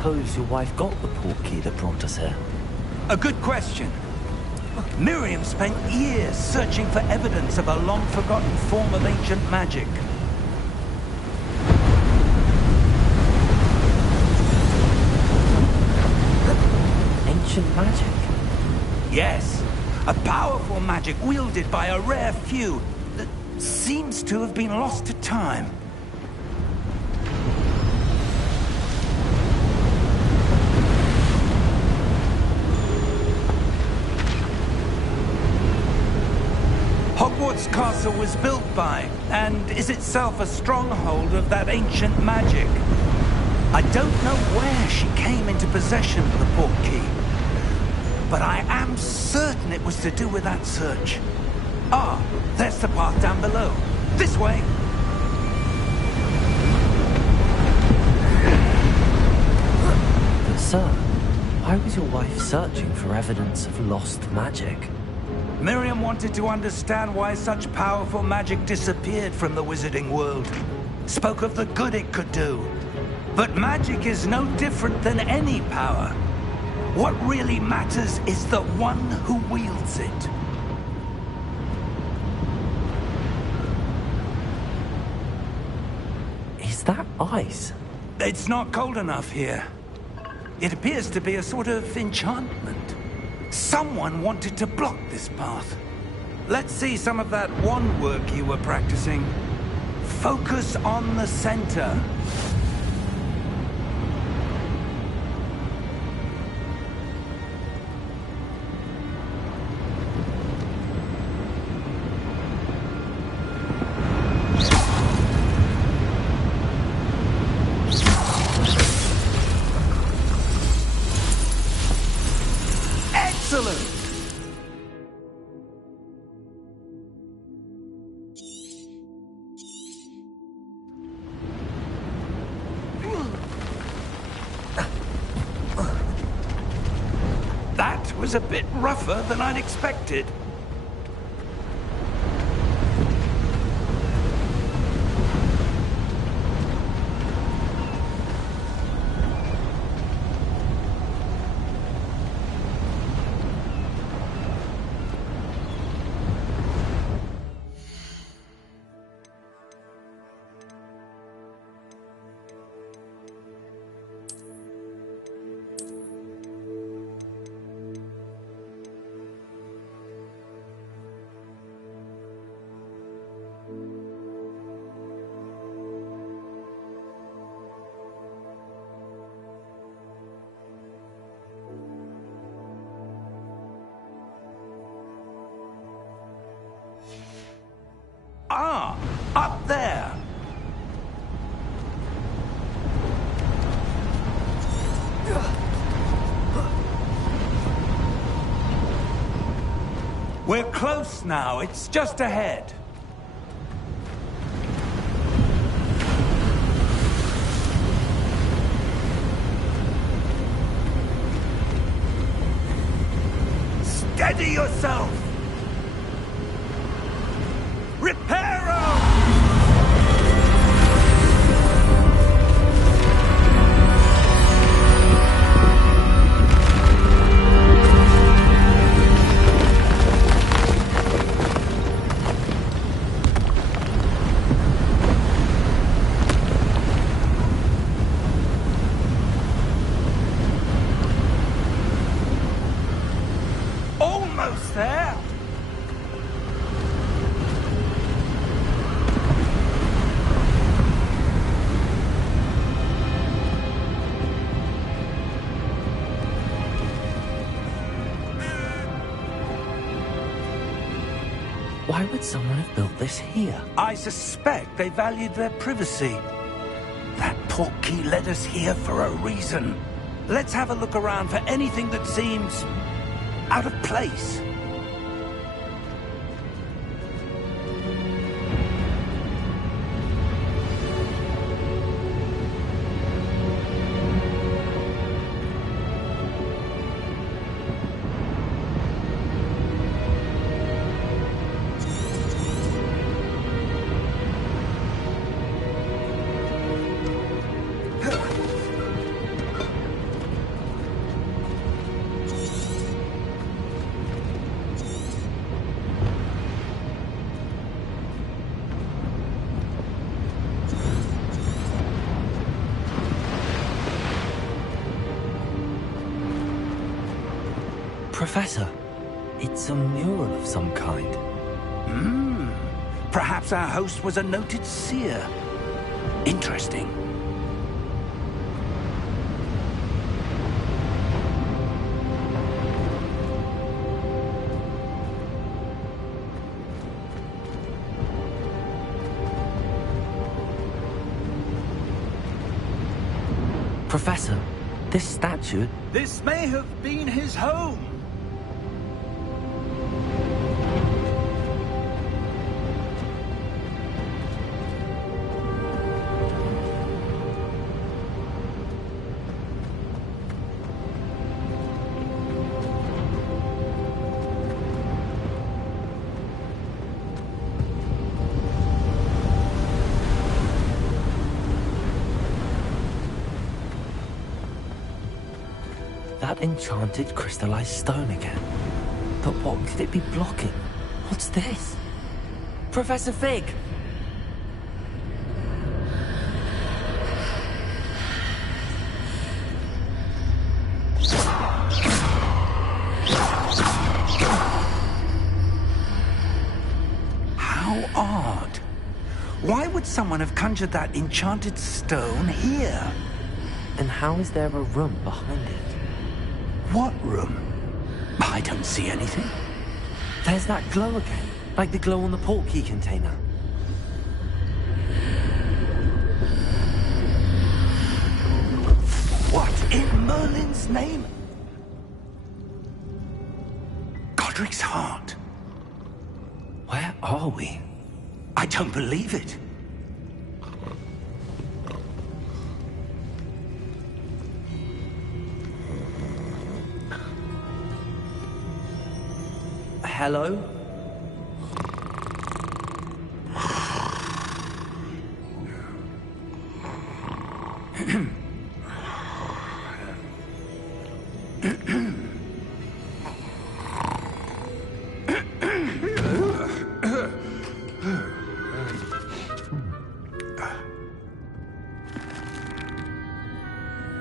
suppose your wife got the portkey that brought us here? A good question. Miriam spent years searching for evidence of a long-forgotten form of ancient magic. Ancient magic? Yes. A powerful magic wielded by a rare few that seems to have been lost to time. Hogwarts Castle was built by, and is itself a stronghold of that ancient magic. I don't know where she came into possession of the portkey, but I am certain it was to do with that search. Ah, there's the path down below. This way! But sir, why was your wife searching for evidence of lost magic? Miriam wanted to understand why such powerful magic disappeared from the wizarding world. Spoke of the good it could do. But magic is no different than any power. What really matters is the one who wields it. Is that ice? It's not cold enough here. It appears to be a sort of enchantment. Someone wanted to block this path. Let's see some of that wand work you were practicing. Focus on the center. That was a bit rougher than I'd expected. Ah, up there. We're close now. It's just ahead. Steady yourself. Reparo! Almost there. Why would someone have built this here? I suspect they valued their privacy. That portkey led us here for a reason. Let's have a look around for anything that seems out of place. Professor, it's a mural of some kind. Perhaps our host was a noted seer. Interesting. Professor, this statue... This may have been his home. That enchanted crystallized stone again. But what could it be blocking? What's this? Professor Fig! How odd. Why would someone have conjured that enchanted stone here? And how is there a room behind it? What room? I don't see anything. There's that glow again, like the glow on the portkey container. What in Merlin's name? Godric's heart. Where are we? I don't believe it. Hello?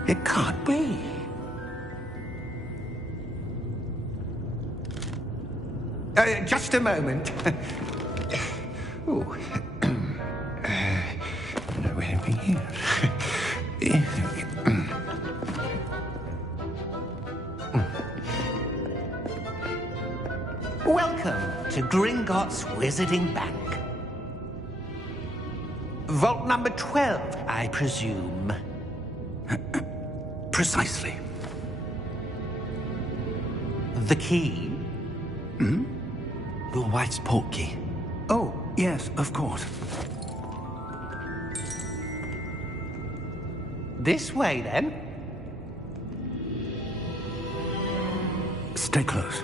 It can't be. Just a moment. Oh. Wait a minute here. Welcome to Gringotts Wizarding Bank. Vault number 12, I presume. Precisely. The key? Your wife's portkey. Oh, yes, of course. This way, then. Stay close.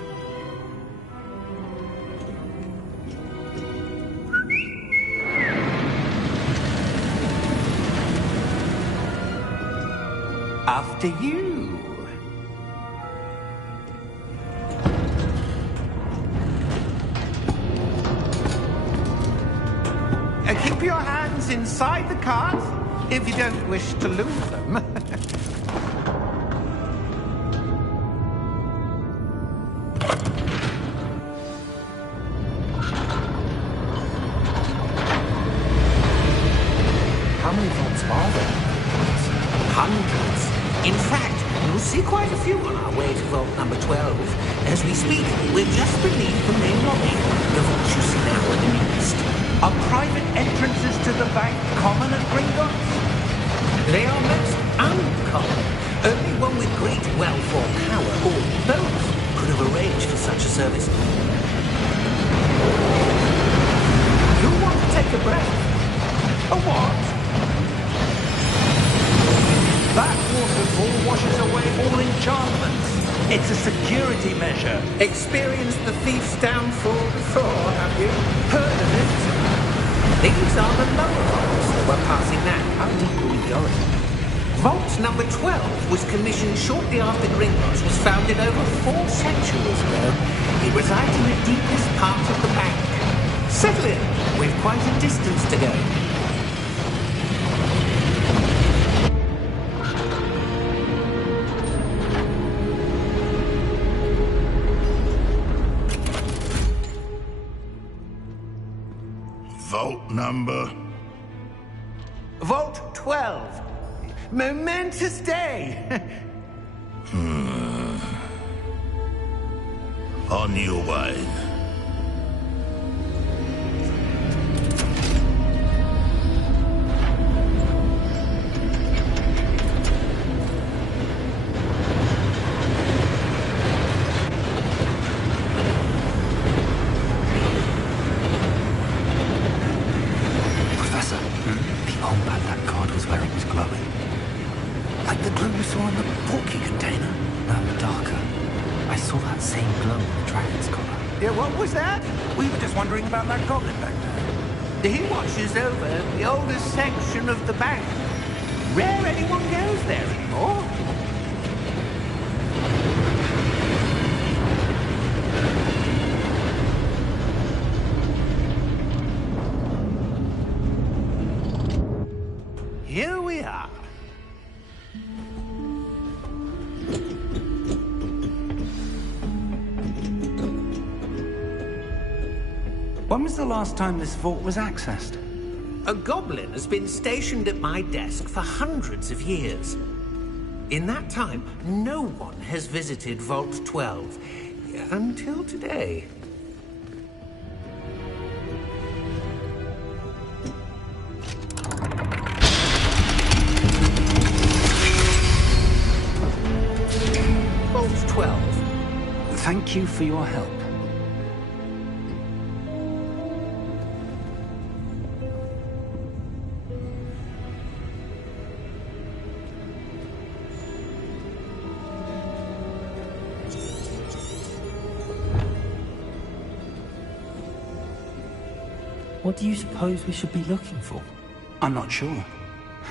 After you. Keep your hands inside the cart if you don't wish to lose them. How many vaults are there? Hundreds. In fact, you'll see quite a few on our way to vault number 12. As we speak, we're just beneath the main lobby. The vaults you see now are the nearest. Are private entrances to the bank common at Gringotts? They are most uncommon. Only one with great wealth or power, or both, could have arranged for such a service. You'll want to take a breath. A what? That waterfall washes away all enchantments. It's a security measure. Experienced the thief's downfall before, have you? Heard of it? These are the lower vaults that we're passing now. How deep are we going? Vault number 12 was commissioned shortly after Gringotts was founded over 4 centuries ago. It resides in the deepest part of the bank. Settle in. We've quite a distance to go. number? Vault 12. Momentous day. On your way. Professor, the old man that guard was wearing was glowing. Like the glow we saw in the porky container. No, darker. I saw that same glow in the dragon's collar. Yeah, what was that? We were just wondering about that goblin back there. He watches over the oldest section of the bank. Rare anyone goes there anymore. Here we are. When was the last time this vault was accessed? A goblin has been stationed at my desk for hundreds of years. In that time, no one has visited Vault 12. Until today. Vault 12. Thank you for your help. What do you suppose we should be looking for? I'm not sure.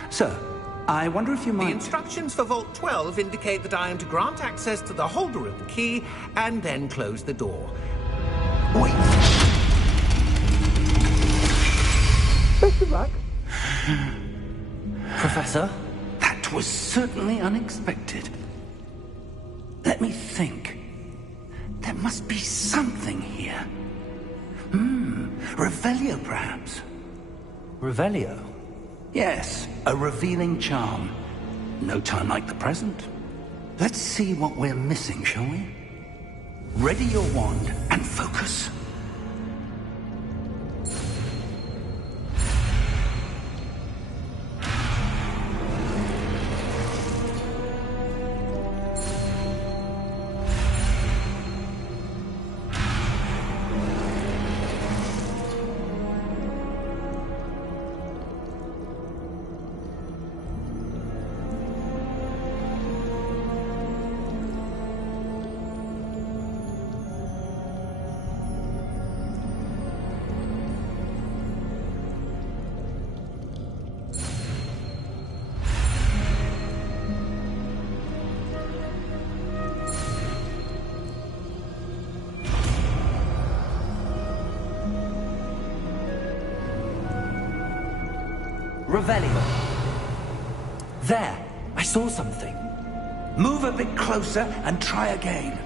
Sir, I wonder if you The might... instructions for Vault 12 indicate that I am to grant access to the holder of the key and then close the door. Wait! Best of luck. Professor? That was certainly unexpected. Let me think. There must be something here. Revelio, perhaps? Revelio? Yes, a revealing charm. No time like the present. Let's see what we're missing, shall we? Ready your wand and focus. Revelio. There, I saw something. Move a bit closer and try again.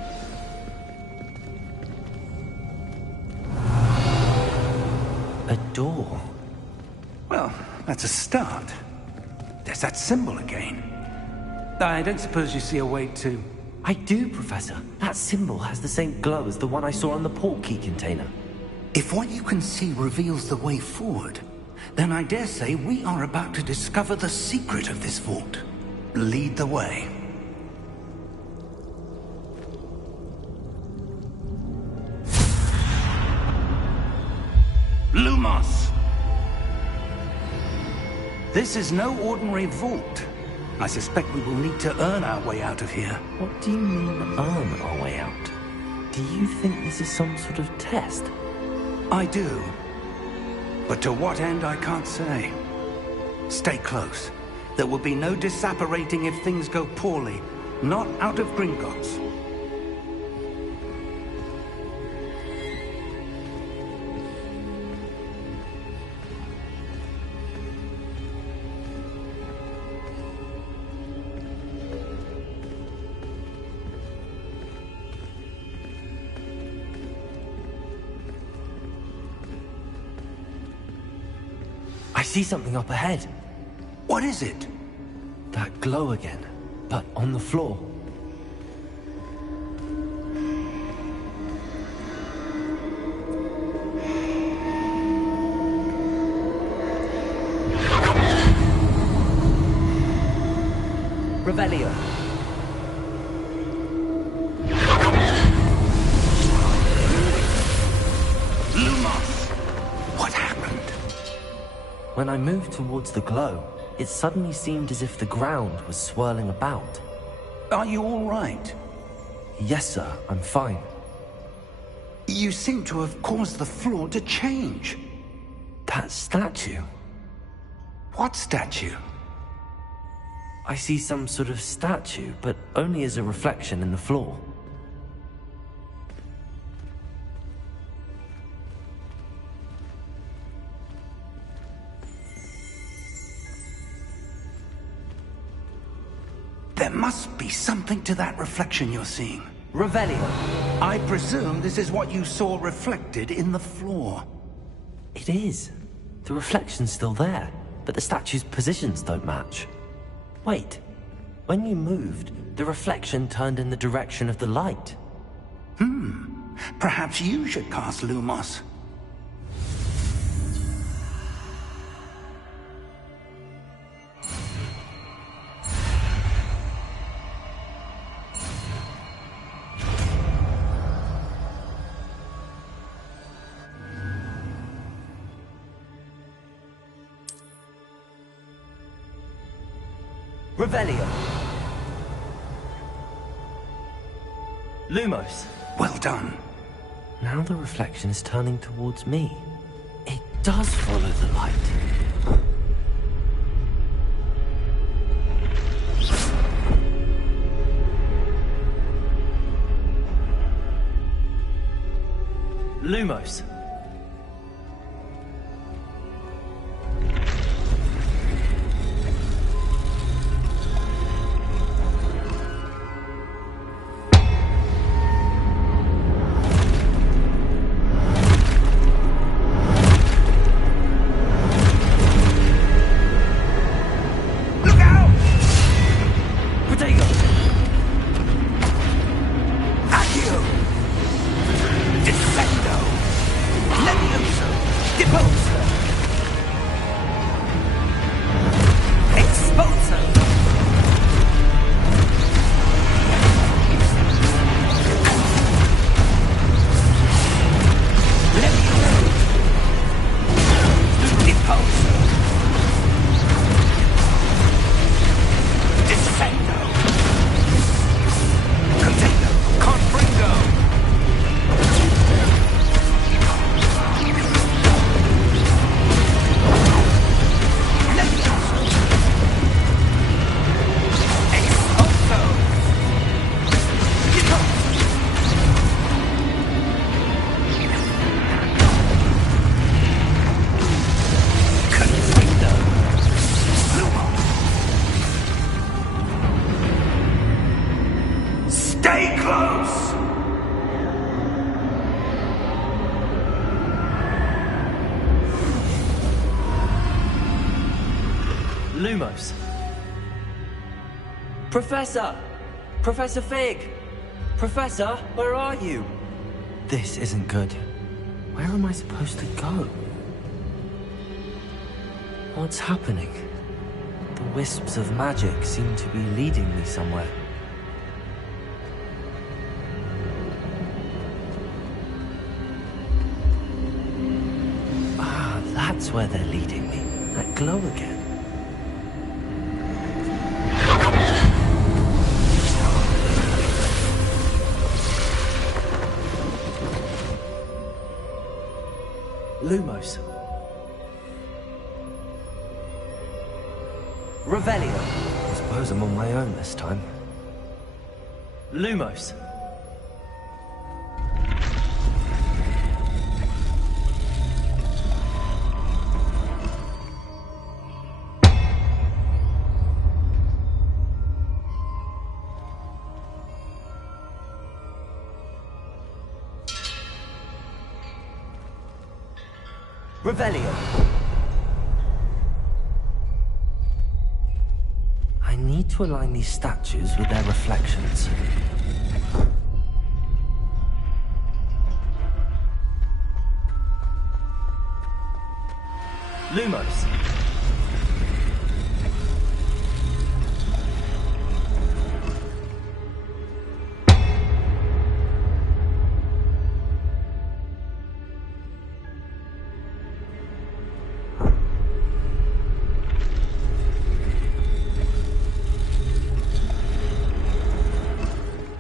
A door. Well, that's a start. There's that symbol again. I don't suppose you see a way to... I do, Professor. That symbol has the same glow as the one I saw on the port key container. If what you can see reveals the way forward, then I dare say we are about to discover the secret of this vault. Lead the way. Lumos! This is no ordinary vault. I suspect we will need to earn our way out of here. What do you mean, earn our way out? Do you think this is some sort of test? I do. But to what end, I can't say. Stay close. There will be no disapparating if things go poorly. Not out of Gringotts. see something up ahead. What is it? That glow again, but on the floor. Revelio. What happened? When I moved towards the glow, it suddenly seemed as if the ground was swirling about. Are you all right? Yes, sir, I'm fine. You seem to have caused the floor to change. That statue. What statue? I see some sort of statue, but only as a reflection in the floor. There must be something to that reflection you're seeing. Revelio. I presume this is what you saw reflected in the floor. It is. The reflection's still there, but the statue's positions don't match. Wait. When you moved, the reflection turned in the direction of the light. Perhaps you should cast Lumos. Revelio. Lumos. Well done. Now the reflection is turning towards me. It does follow the light. Lumos. Lumos. Professor! Professor Fig! Professor, where are you? This isn't good. Where am I supposed to go? What's happening? The wisps of magic seem to be leading me somewhere. Ah, that's where they're leading me. That glow again. Lumos. Revelio. I suppose I'm on my own this time. Lumos. Revelio. need to align these statues with their reflections. Lumos.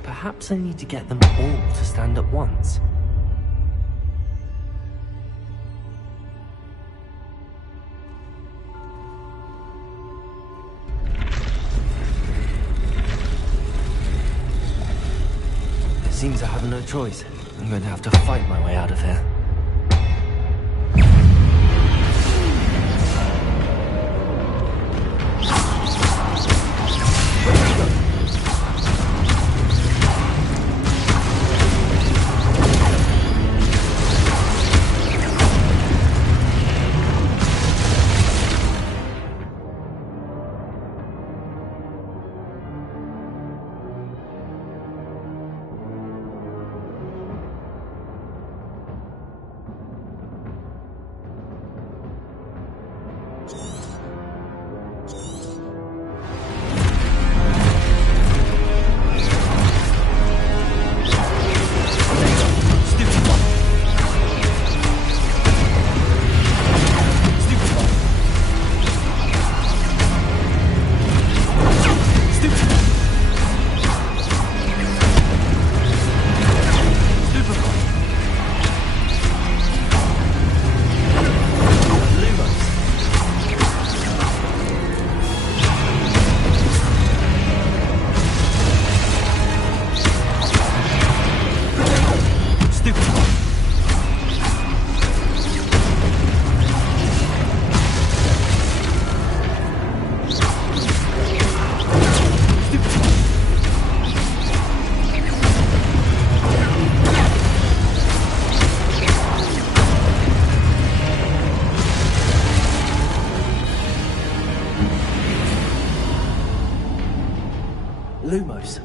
Perhaps I need to get them all to stand at once. It seems I have no choice. I'm going to have to fight my way out of here. Lumos.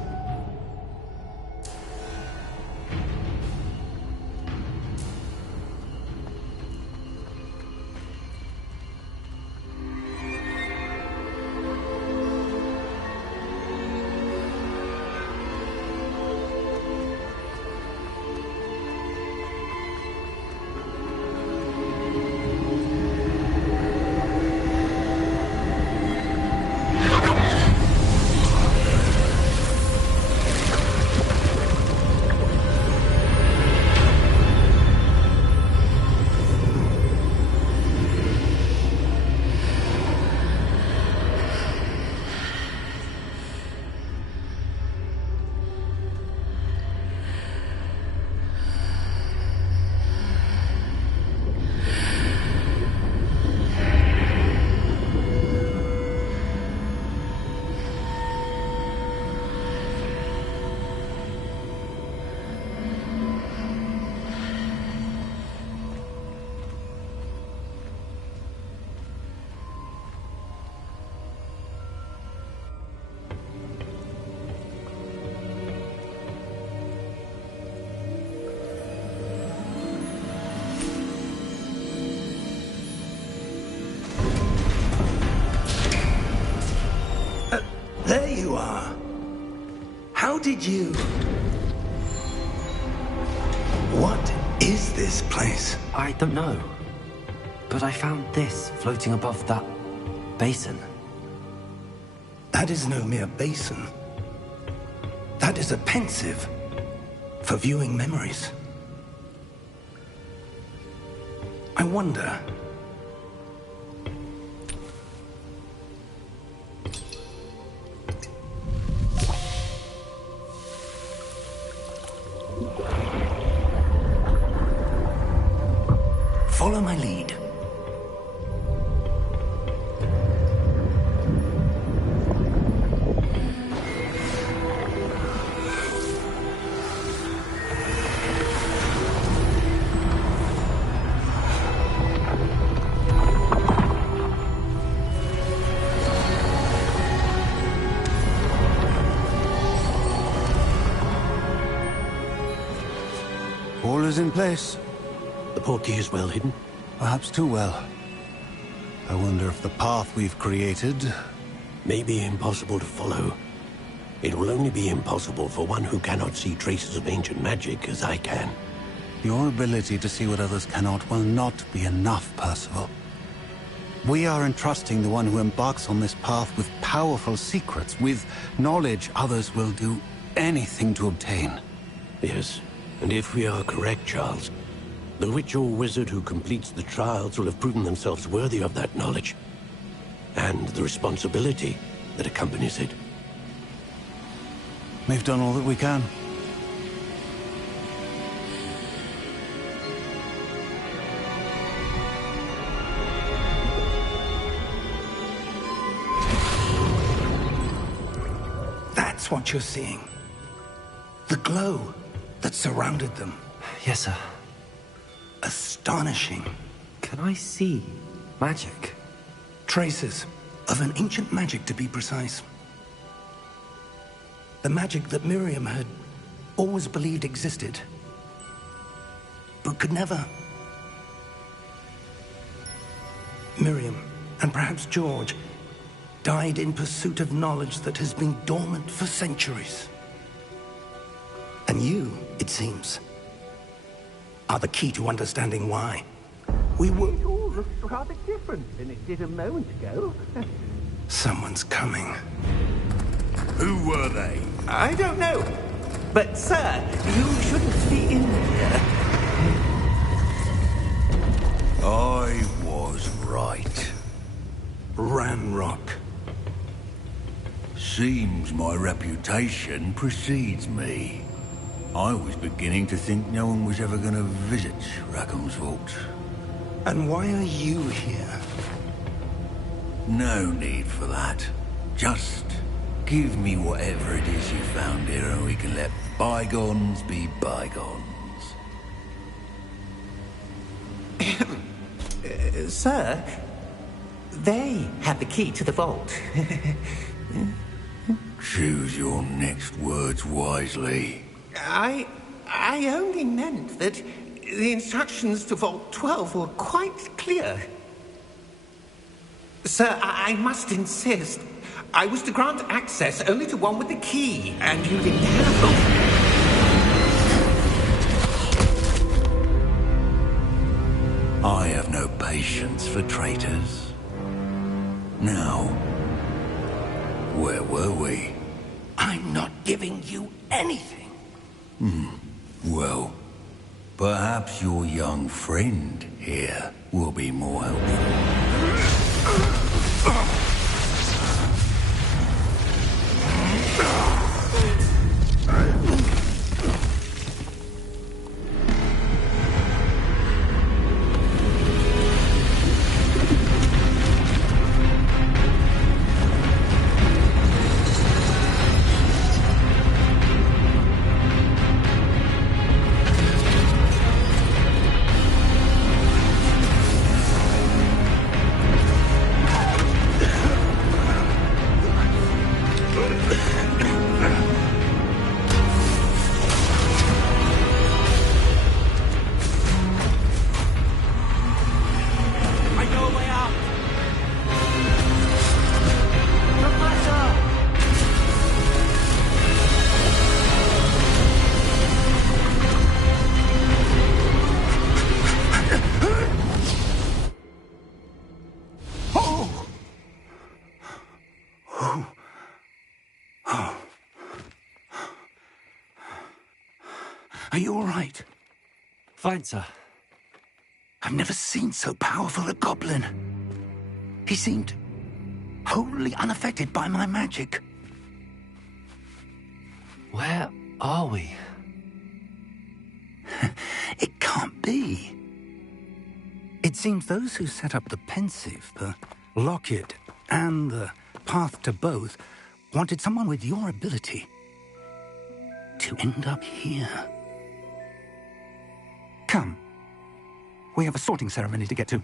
There you are. How did you... What is this place? I don't know. But I found this floating above that basin. That is no mere basin. That is a pensive for viewing memories. I wonder... Follow my lead. is in place. The portkey is well hidden? Perhaps too well. I wonder if the path we've created... may be impossible to follow. It will only be impossible for one who cannot see traces of ancient magic as I can. Your ability to see what others cannot will not be enough, Percival. We are entrusting the one who embarks on this path with powerful secrets, with knowledge others will do anything to obtain. Yes, and if we are correct, Charles, the witch or wizard who completes the trials will have proven themselves worthy of that knowledge, and the responsibility that accompanies it. We've done all that we can. That's what you're seeing. The glow that surrounded them. Yes, sir. Astonishing. Can I see magic? Traces of an ancient magic, to be precise. The magic that Miriam had always believed existed, but could never. Miriam, and perhaps George, died in pursuit of knowledge that has been dormant for centuries. And you, it seems, are the key to understanding why. We would all look rather different than it did a moment ago. Someone's coming. Who were they? I don't know. But, sir, you shouldn't be in here. I was right. Ranrock. Seems my reputation precedes me. I was beginning to think no one was ever going to visit Rackham's vault. And why are you here? No need for that. Just give me whatever it is you found here and we can let bygones be bygones. Sir, they had the key to the vault. Choose your next words wisely. I only meant that the instructions to Vault 12 were quite clear. Sir, I must insist. I was to grant access only to one with the key, and you didn't have them. I have no patience for traitors. Now, where were we? I'm not giving you anything. Well, perhaps your young friend here will be more helpful. Are you all right? Fine, sir. I've never seen so powerful a goblin. He seemed wholly unaffected by my magic. Where are we? It can't be. It seems those who set up the pensive, the locket, and the path to both wanted someone with your ability to end up here. Come. We have a sorting ceremony to get to.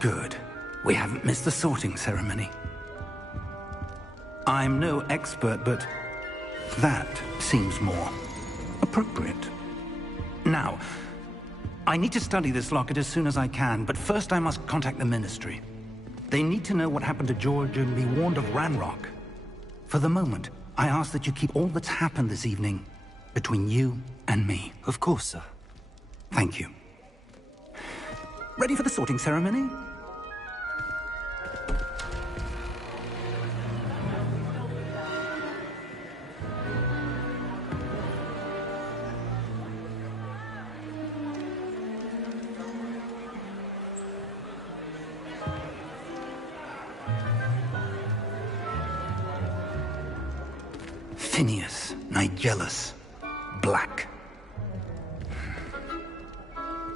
good. We haven't missed the sorting ceremony. I'm no expert, but that seems more appropriate. Now, I need to study this locket as soon as I can, but first I must contact the Ministry. They need to know what happened to George and be warned of Ranrock. For the moment, I ask that you keep all that's happened this evening between you and me. Of course, sir. Thank you. Ready for the sorting ceremony? Phineas, Nigellus, Black.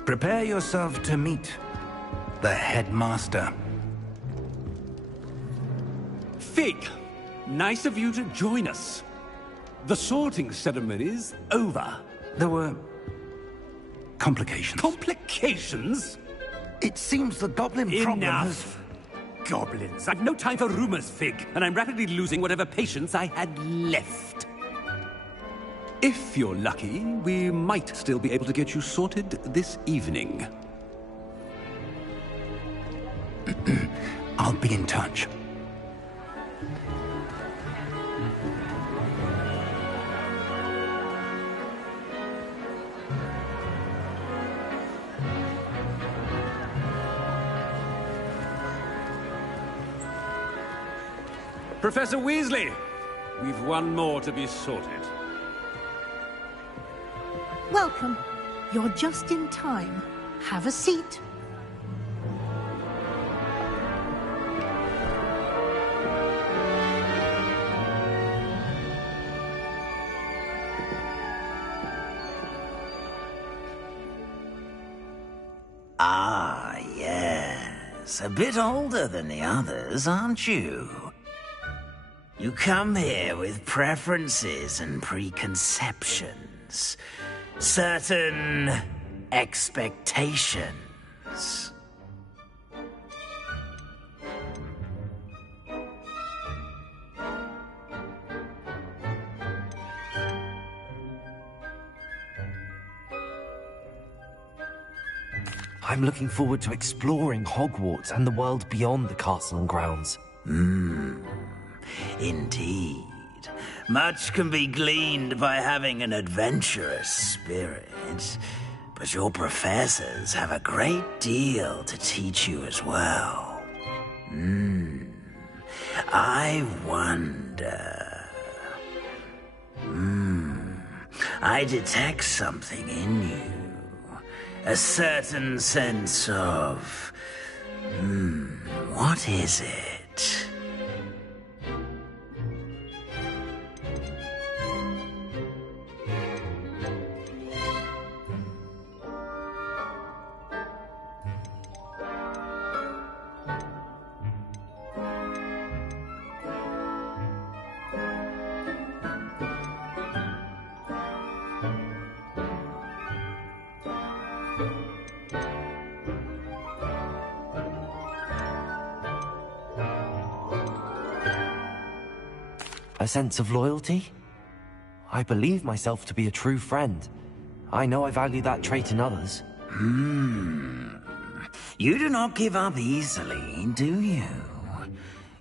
Prepare yourself to meet the headmaster. Fig, nice of you to join us. The sorting ceremony's over. There were complications. Complications? It seems the goblin problem has... Enough! Goblins. I've no time for rumors, Fig, and I'm rapidly losing whatever patience I had left. If you're lucky, we might still be able to get you sorted this evening. I'll be in touch. Professor Weasley, we've one more to be sorted. Welcome. You're just in time. Have a seat. Ah, yes. A bit older than the others, aren't you? You come here with preferences and preconceptions. Certain expectations. I'm looking forward to exploring Hogwarts and the world beyond the castle and grounds. Indeed. Much can be gleaned by having an adventurous spirit, but your professors have a great deal to teach you as well. I wonder... I detect something in you. A certain sense of... what is it? A sense of loyalty? I believe myself to be a true friend. I know I value that trait in others. You do not give up easily, do you?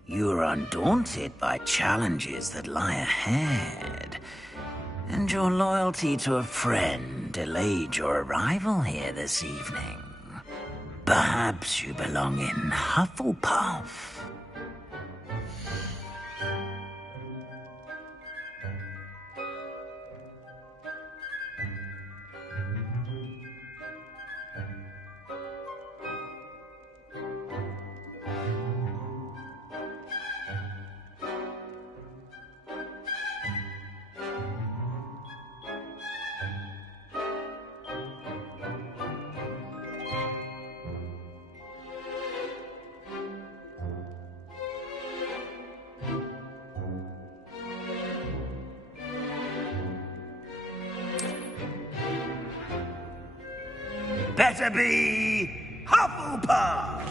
You are undaunted by challenges that lie ahead. And your loyalty to a friend delayed your arrival here this evening. Perhaps you belong in Hufflepuff. Better be Hufflepuff!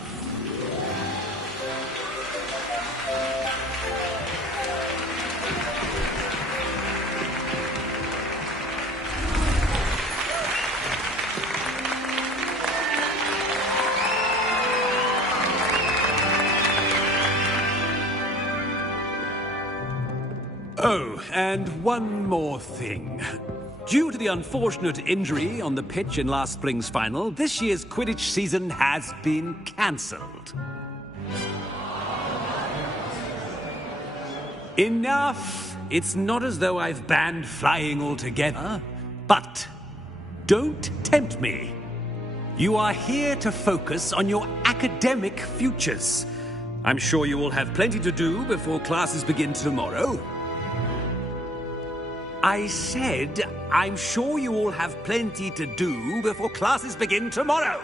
Oh, and one more thing. Due to the unfortunate injury on the pitch in last spring's final, this year's Quidditch season has been cancelled. Enough! It's not as though I've banned flying altogether, but don't tempt me. You are here to focus on your academic futures. I'm sure you will have plenty to do before classes begin tomorrow. I said, I'm sure you all have plenty to do before classes begin tomorrow.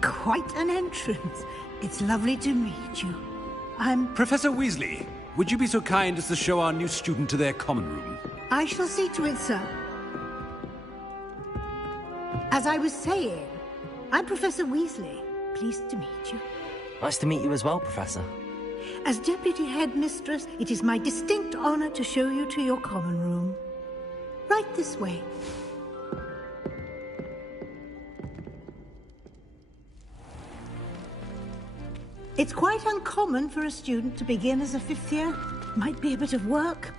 Quite an entrance. It's lovely to meet you. I'm... Professor Weasley, would you be so kind as to show our new student to their common room? I shall see to it, sir. As I was saying, I'm Professor Weasley. Pleased to meet you. Nice to meet you as well, Professor. As Deputy Headmistress, it is my distinct honor to show you to your common room. Right this way. It's quite uncommon for a student to begin as a fifth year. Might be a bit of work,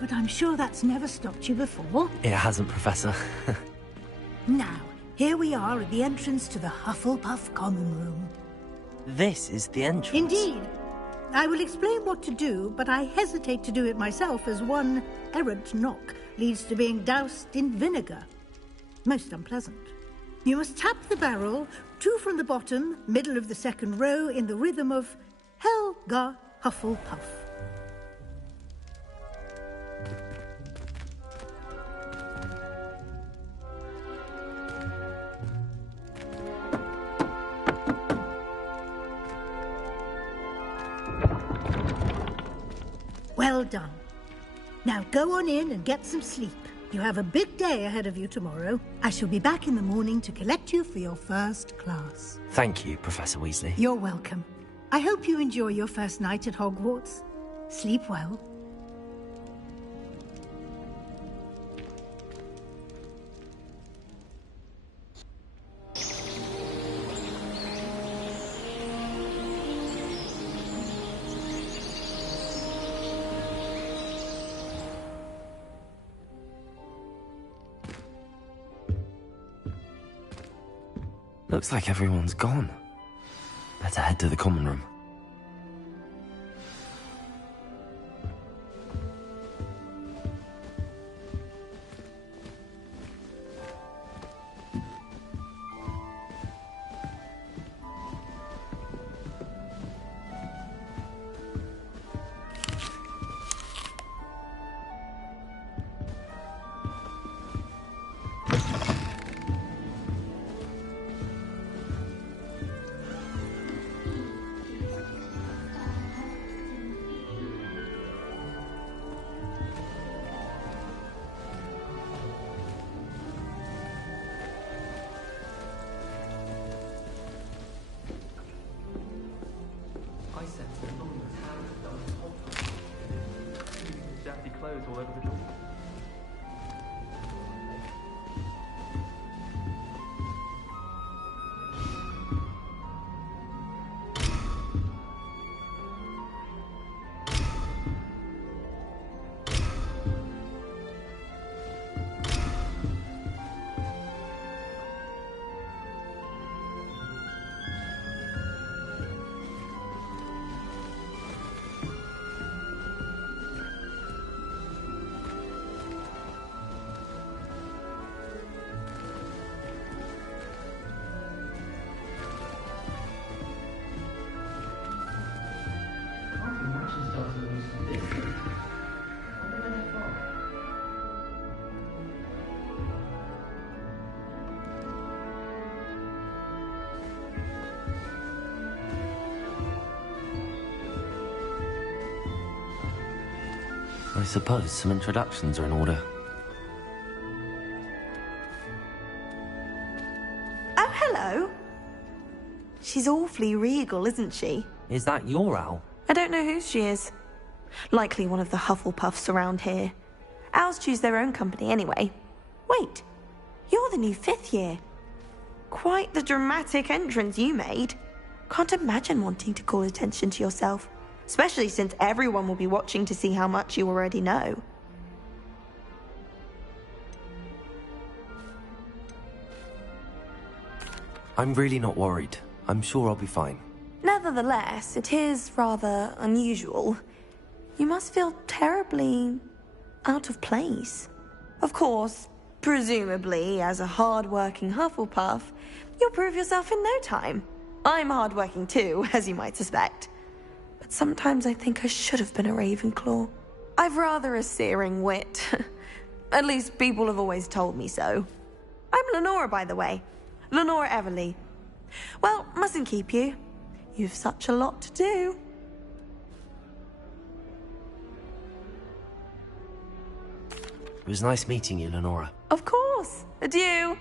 but I'm sure that's never stopped you before. It hasn't, Professor. Now, here we are at the entrance to the Hufflepuff Common Room. This is the entrance. Indeed. I will explain what to do, but I hesitate to do it myself as one errant knock leads to being doused in vinegar. Most unpleasant. You must tap the barrel, 2 from the bottom, middle of the second row, in the rhythm of Helga Hufflepuff. Well done. Now go on in and get some sleep. You have a big day ahead of you tomorrow. I shall be back in the morning to collect you for your first class. Thank you, Professor Weasley. You're welcome. I hope you enjoy your first night at Hogwarts. Sleep well. Looks like everyone's gone. Better head to the common room. All over the door. I suppose some introductions are in order. Oh, hello. She's awfully regal, isn't she? Is that your owl? I don't know whose she is. Likely one of the Hufflepuffs around here. Owls choose their own company anyway. Wait, you're the new 5th year. Quite the dramatic entrance you made. Can't imagine wanting to call attention to yourself, especially since everyone will be watching to see how much you already know. I'm really not worried. I'm sure I'll be fine. Nevertheless, it is rather unusual. You must feel terribly out of place. Of course, presumably, as a hard-working Hufflepuff, you'll prove yourself in no time. I'm hard-working too, as you might suspect. But sometimes I think I should have been a Ravenclaw. I've rather a searing wit. At least people have always told me so. I'm Lenora, by the way. Lenora Everly. Well, mustn't keep you. You've such a lot to do. It was nice meeting you, Lenora. Of course. Adieu.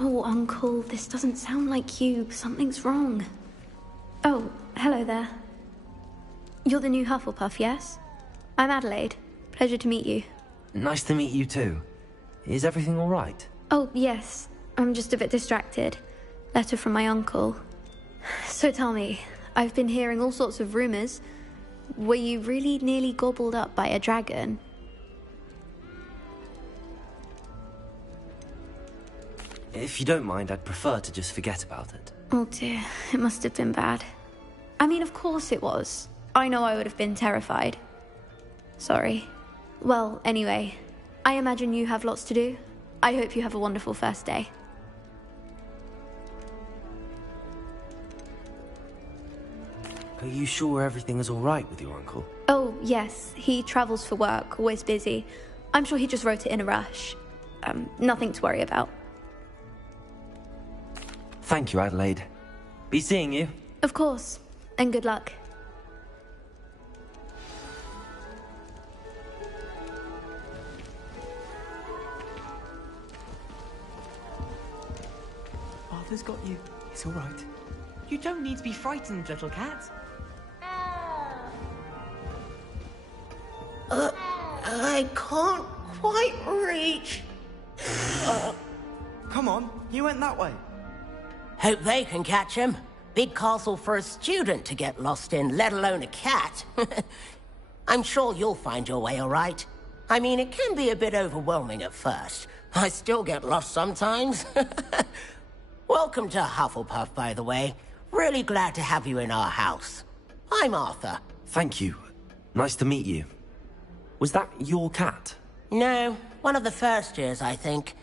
Oh, Uncle, this doesn't sound like you. Something's wrong. Oh, hello there. You're the new Hufflepuff, yes? I'm Adelaide. Pleasure to meet you. Nice to meet you too. Is everything all right? Oh, yes. I'm just a bit distracted. Letter from my uncle. So tell me, I've been hearing all sorts of rumors. Were you really nearly gobbled up by a dragon? If you don't mind, I'd prefer to just forget about it. Oh dear, it must have been bad. I mean, of course it was. I know I would have been terrified. Sorry. Well, anyway, I imagine you have lots to do. I hope you have a wonderful first day. Are you sure everything is all right with your uncle? Oh, yes. He travels for work, always busy. I'm sure he just wrote it in a rush. Nothing to worry about. Thank you, Adelaide. Be seeing you. Of course. And good luck. Arthur's got you. It's all right. You don't need to be frightened, little cat. I can't quite reach. Come on, you went that way. Hope they can catch him. Big castle for a student to get lost in, let alone a cat. I'm sure you'll find your way all right. I mean, it can be a bit overwhelming at first. I still get lost sometimes. Welcome to Hufflepuff, by the way. Really glad to have you in our house. I'm Arthur. Thank you. Nice to meet you. Was that your cat? No, one of the first years, I think.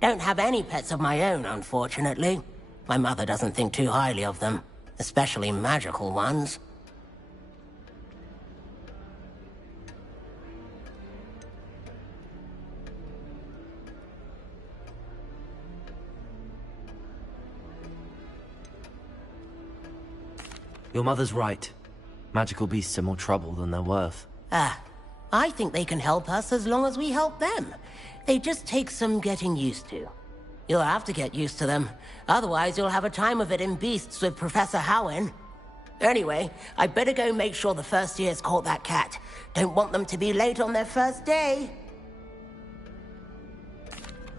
Don't have any pets of my own, unfortunately. My mother doesn't think too highly of them, especially magical ones. Your mother's right. Magical beasts are more trouble than they're worth. I think they can help us as long as we help them. They just take some getting used to. You'll have to get used to them. Otherwise, you'll have a time of it in Beasts with Professor Howin. Anyway, I better go make sure the first years caught that cat. Don't want them to be late on their first day.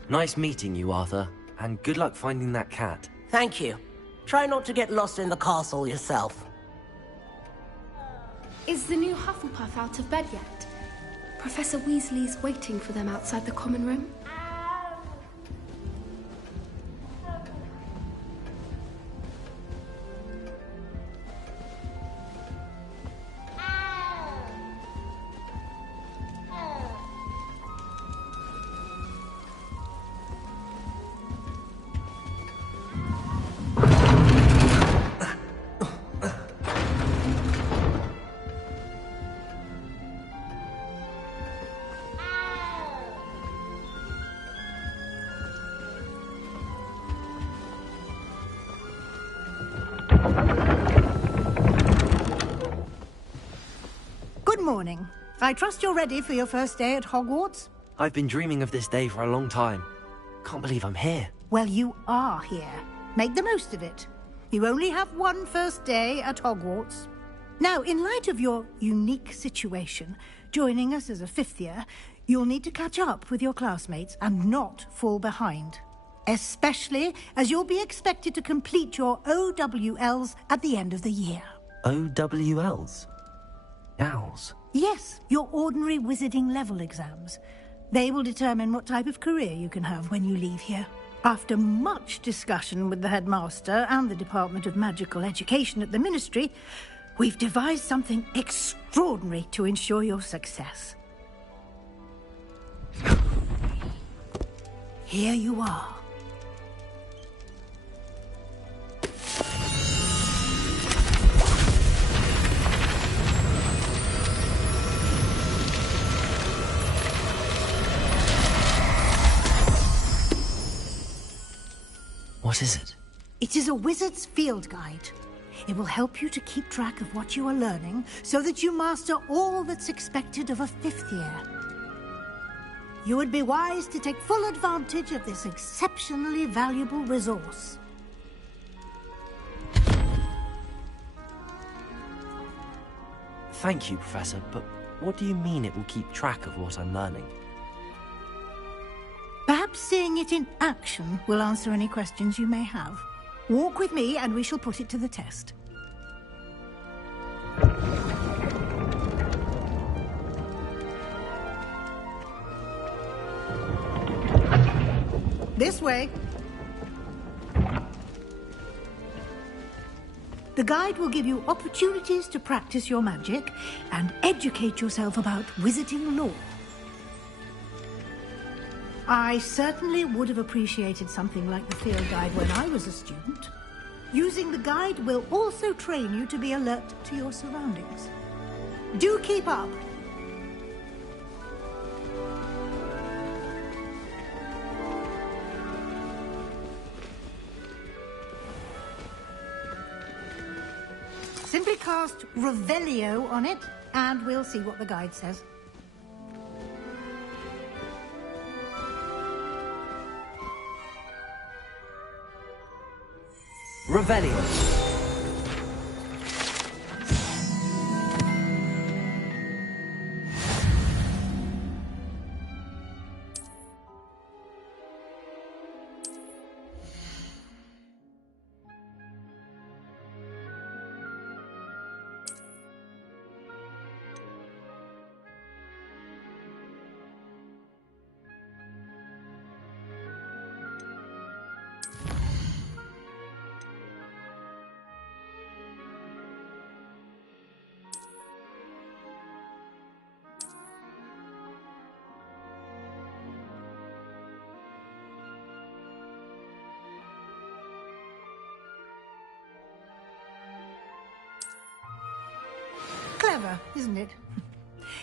Nice meeting you, Arthur. And good luck finding that cat. Thank you. Try not to get lost in the castle yourself. Is the new Hufflepuff out of bed yet? Professor Weasley's waiting for them outside the common room. morning. I trust you're ready for your first day at Hogwarts? I've been dreaming of this day for a long time. Can't believe I'm here. Well, you are here. Make the most of it. You only have one first day at Hogwarts. Now, in light of your unique situation, joining us as a fifth year, you'll need to catch up with your classmates and not fall behind. Especially as you'll be expected to complete your OWLs at the end of the year. OWLs? Owls? Yes, your ordinary wizarding level exams. They will determine what type of career you can have when you leave here. After much discussion with the headmaster and the Department of Magical Education at the Ministry, we've devised something extraordinary to ensure your success. Here you are. What is it? It is a wizard's field guide. It will help you to keep track of what you are learning so that you master all that's expected of a fifth year. You would be wise to take full advantage of this exceptionally valuable resource. Thank you, Professor, but what do you mean it will keep track of what I'm learning? Perhaps seeing it in action will answer any questions you may have. Walk with me and we shall put it to the test. This way. The guide will give you opportunities to practice your magic and educate yourself about wizarding lore. I certainly would have appreciated something like the field guide when I was a student. Using the guide will also train you to be alert to your surroundings. Do keep up. Simply cast Revelio on it, and we'll see what the guide says. Revelio. Clever, isn't it?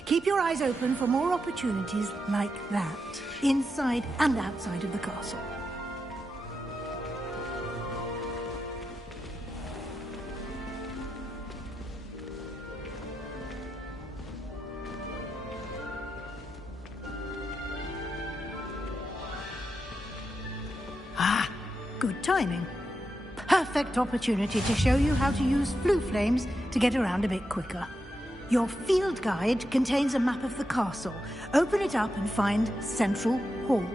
Keep your eyes open for more opportunities like that, inside and outside of the castle. Ah, good timing. Perfect opportunity to show you how to use flue flames to get around a bit quicker. Your field guide contains a map of the castle. Open it up and find Central Hall.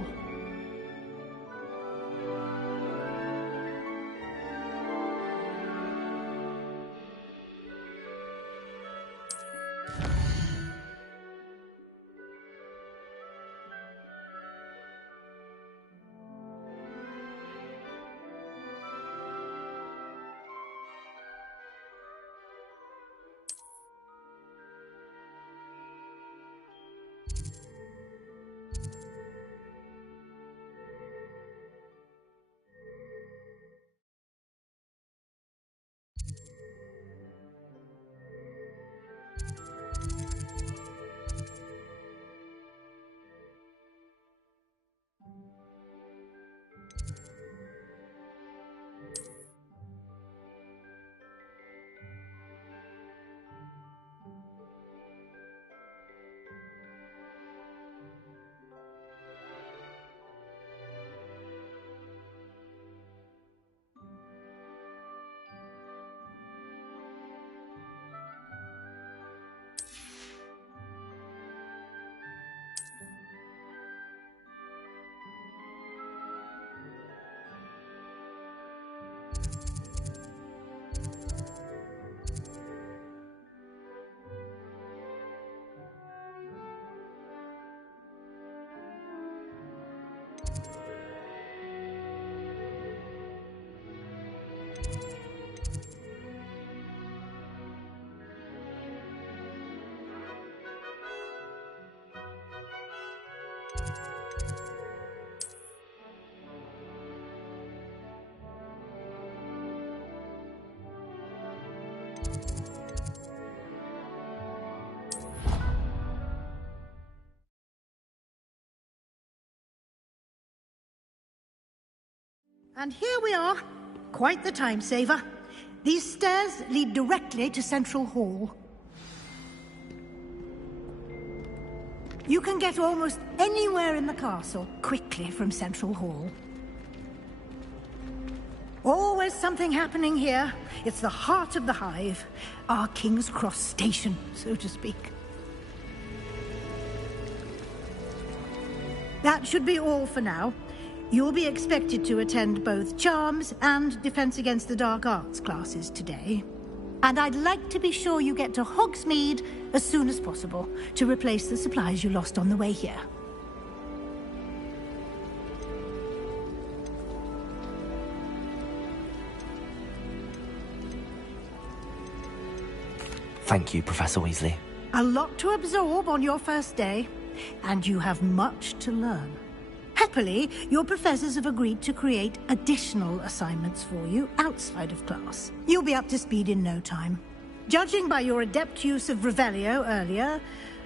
And here we are. Quite the time saver. These stairs lead directly to Central Hall. You can get almost anywhere in the castle quickly from Central Hall. Always something happening here. It's the heart of the hive. Our King's Cross station, so to speak. That should be all for now. You'll be expected to attend both Charms and Defense Against the Dark Arts classes today. And I'd like to be sure you get to Hogsmeade as soon as possible to replace the supplies you lost on the way here. Thank you, Professor Weasley. A lot to absorb on your first day, and you have much to learn. Happily, your professors have agreed to create additional assignments for you outside of class. You'll be up to speed in no time. Judging by your adept use of Revelio earlier,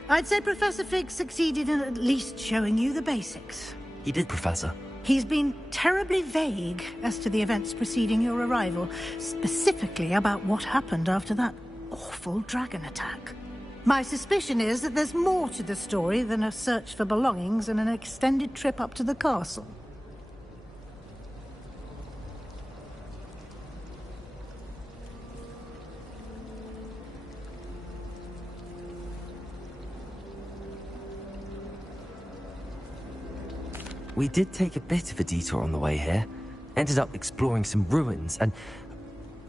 I'd say Professor Fig succeeded in at least showing you the basics. He did, Professor. He's been terribly vague as to the events preceding your arrival, specifically about what happened after that awful dragon attack. My suspicion is that there's more to the story than a search for belongings and an extended trip up to the castle. We did take a bit of a detour on the way here. Ended up exploring some ruins and...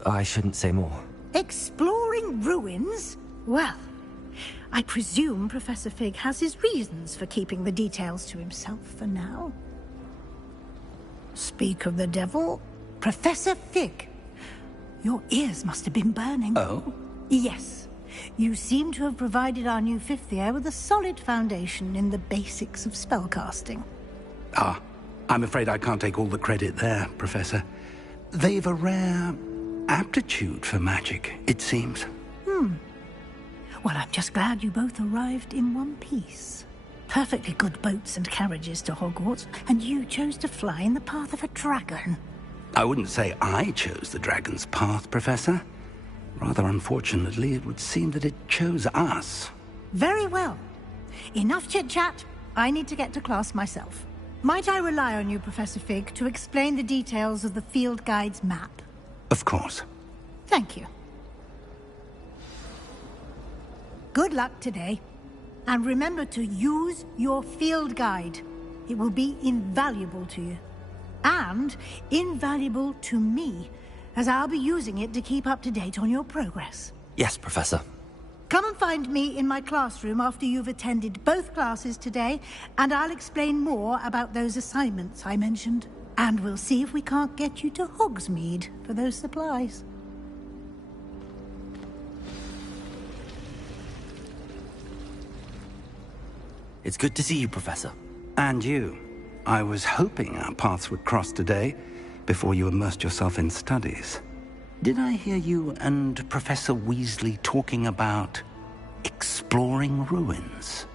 I shouldn't say more. Exploring ruins? Well, I presume Professor Fig has his reasons for keeping the details to himself for now. Speak of the devil, Professor Fig. Your ears must have been burning. Oh? Yes. You seem to have provided our new fifth year with a solid foundation in the basics of spellcasting. Ah, I'm afraid I can't take all the credit there, Professor. They've a rare aptitude for magic, it seems. Well, I'm just glad you both arrived in one piece. Perfectly good boats and carriages to Hogwarts, and you chose to fly in the path of a dragon. I wouldn't say I chose the dragon's path, Professor. Rather unfortunately, it would seem that it chose us. Very well. Enough chit-chat. I need to get to class myself. Might I rely on you, Professor Fig, to explain the details of the field guide's map? Of course. Thank you. Good luck today. And remember to use your field guide. It will be invaluable to you. And invaluable to me, as I'll be using it to keep up to date on your progress. Yes, Professor. Come and find me in my classroom after you've attended both classes today, and I'll explain more about those assignments I mentioned. And we'll see if we can't get you to Hogsmeade for those supplies. It's good to see you, Professor. And you. I was hoping our paths would cross today, before you immersed yourself in studies. Did I hear you and Professor Weasley talking about exploring ruins?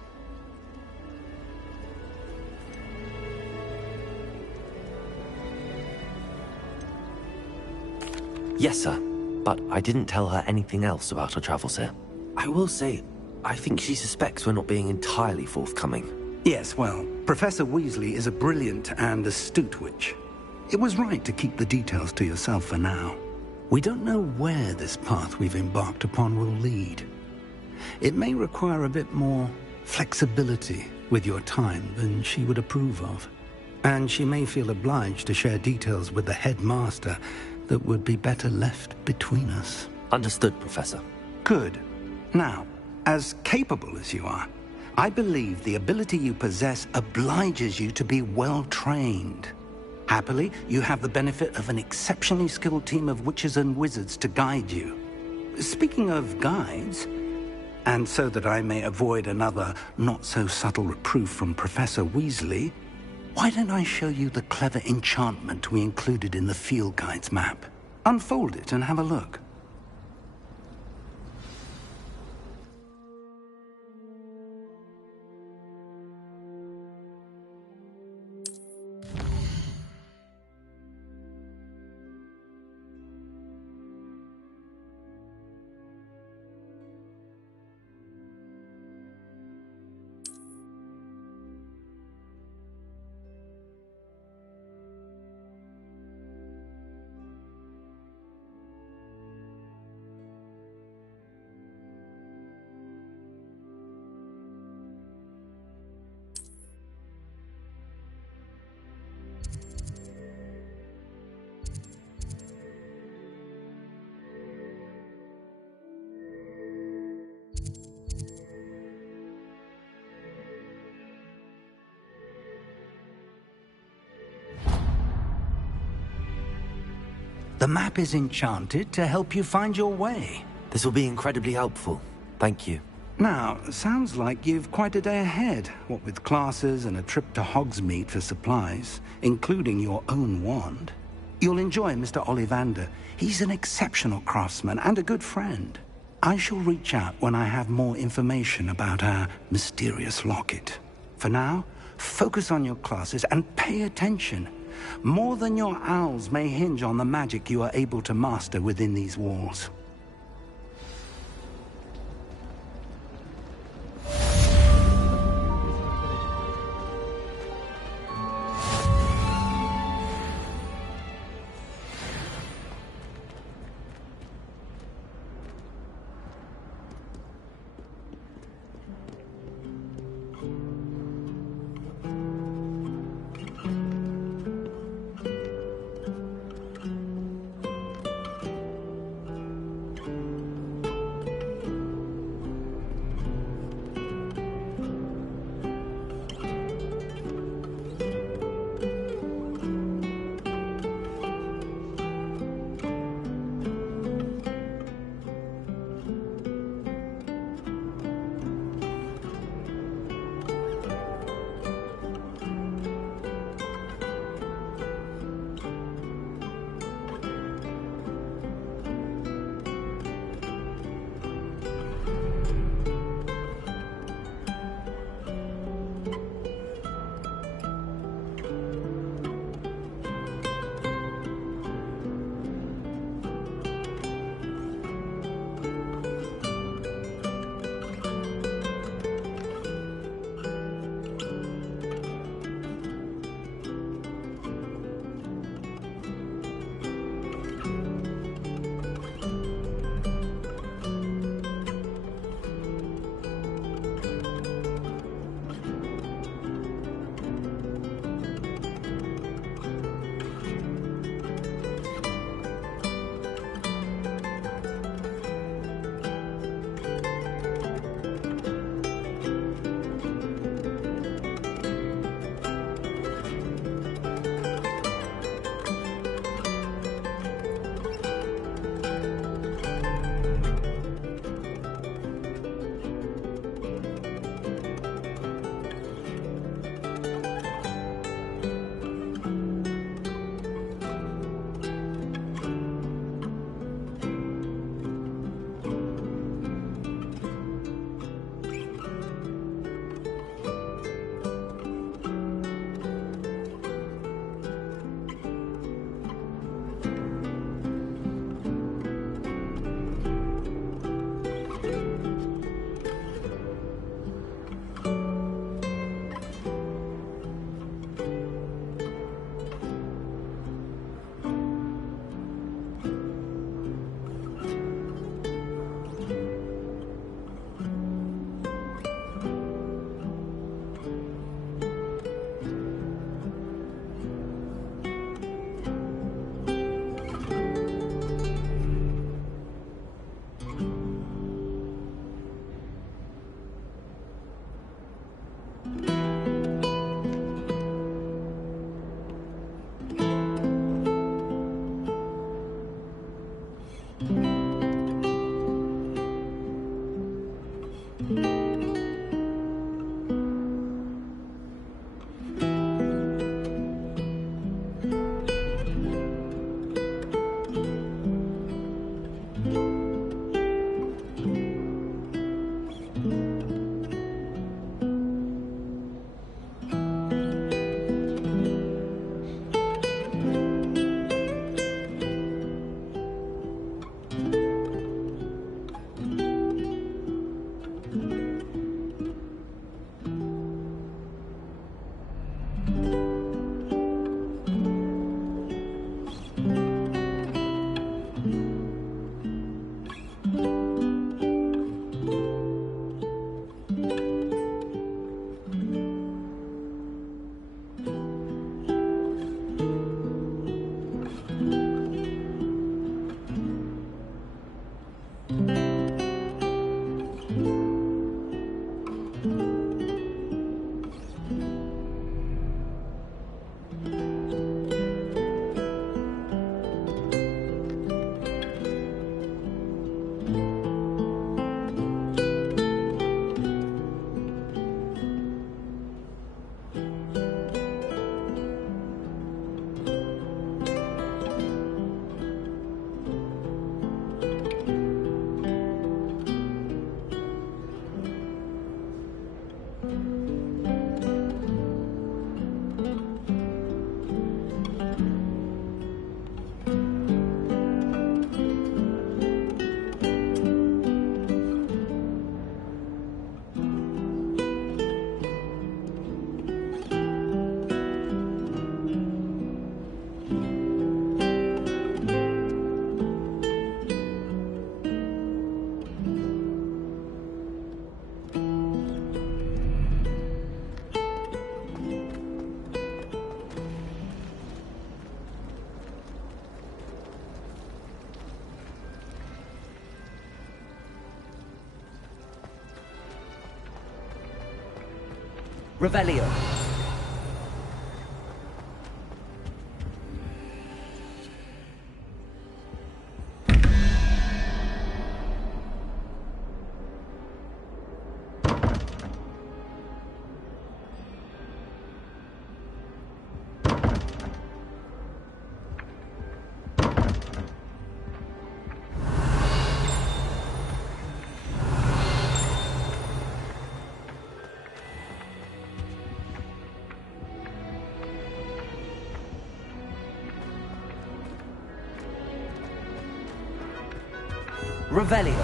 Yes, sir. But I didn't tell her anything else about her travels here. I will say, I think she suspects we're not being entirely forthcoming. Yes, well, Professor Weasley is a brilliant and astute witch. It was right to keep the details to yourself for now. We don't know where this path we've embarked upon will lead. It may require a bit more flexibility with your time than she would approve of. And she may feel obliged to share details with the headmaster that would be better left between us. Understood, Professor. Good. Now, as capable as you are, I believe the ability you possess obliges you to be well-trained. Happily, you have the benefit of an exceptionally skilled team of witches and wizards to guide you. Speaking of guides, and so that I may avoid another not-so-subtle reproof from Professor Weasley, why don't I show you the clever enchantment we included in the field guide's map? Unfold it and have a look. The map is enchanted to help you find your way. This will be incredibly helpful. Thank you. Now, sounds like you've quite a day ahead, what with classes and a trip to Hogsmeade for supplies, including your own wand. You'll enjoy Mr. Ollivander. He's an exceptional craftsman and a good friend. I shall reach out when I have more information about our mysterious locket. For now, focus on your classes and pay attention. More than your owls may hinge on the magic you are able to master within these walls. Revelio. Revelio.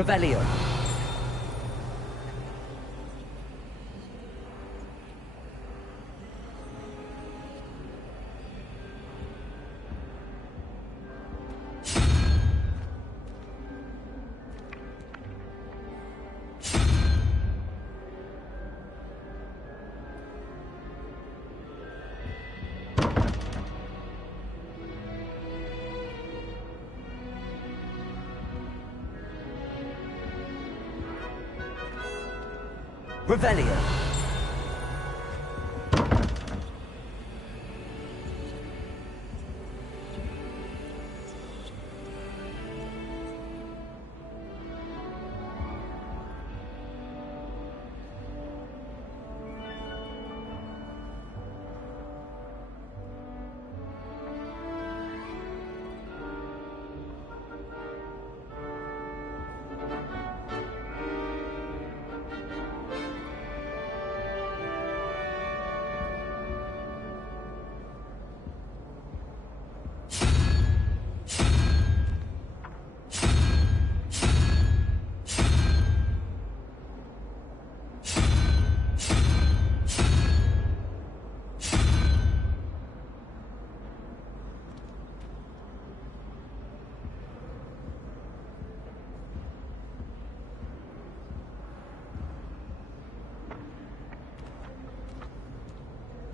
Revelio. Revelio.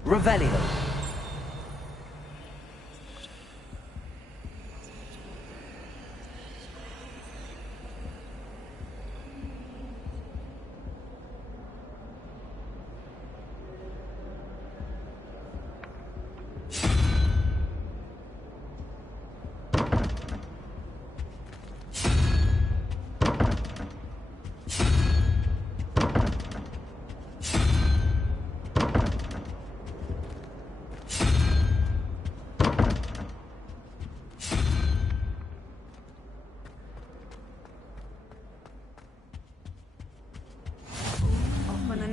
Revelio.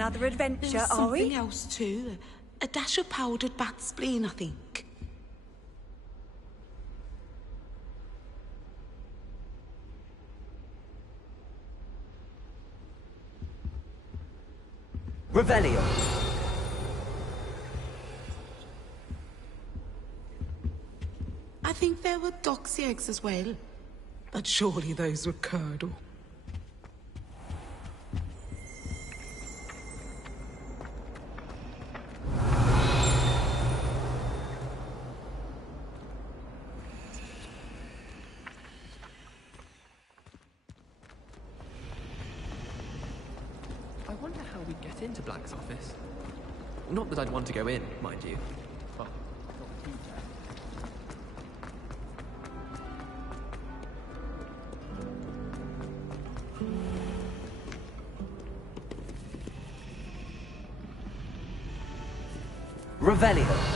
Another adventure, There was are we? something else too. A dash of powdered bat spleen, I think. Revelio. I think there were doxy eggs as well. But surely those were curdle. I wonder how we'd get into Black's office. Not that I'd want to go in, mind you. Well, not too bad. Revelio.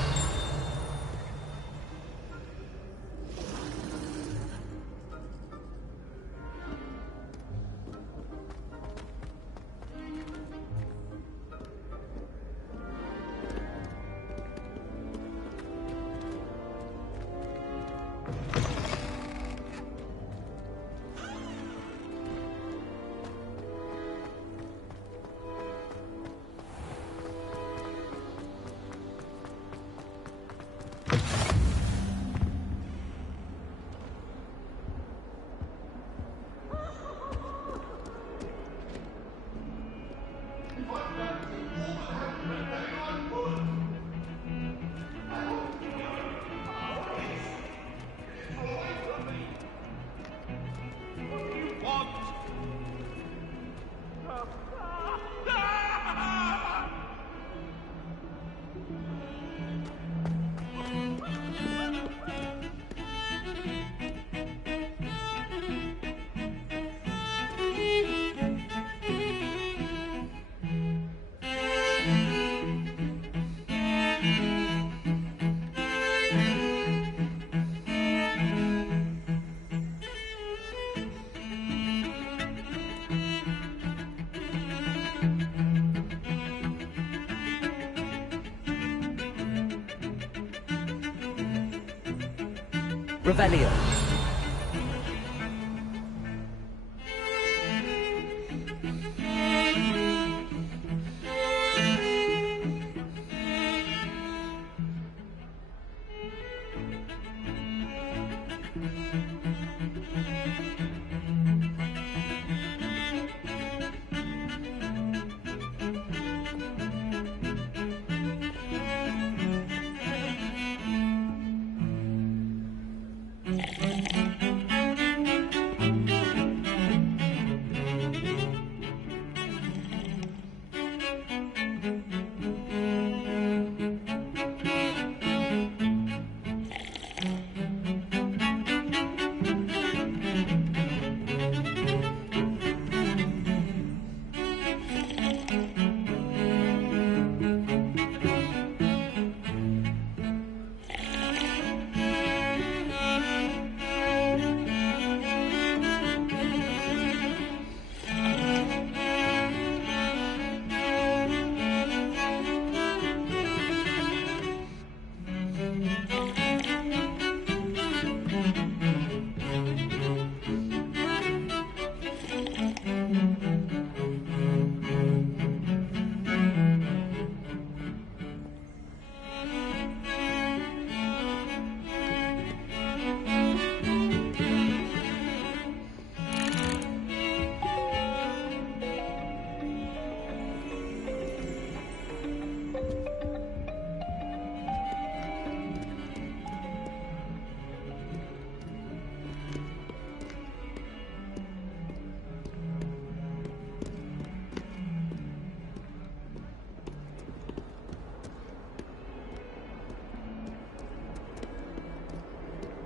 Revelio.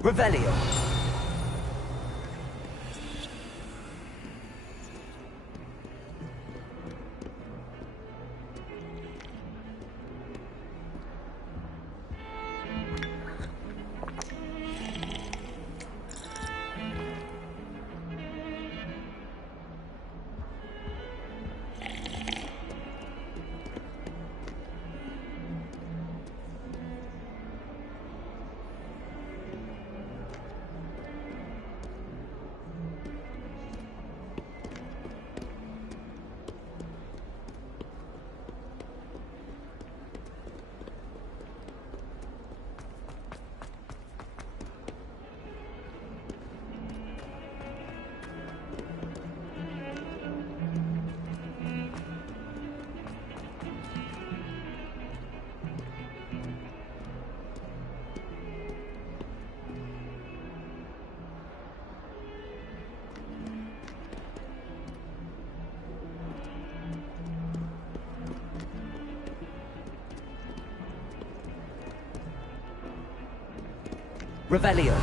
Revelio. Revelio.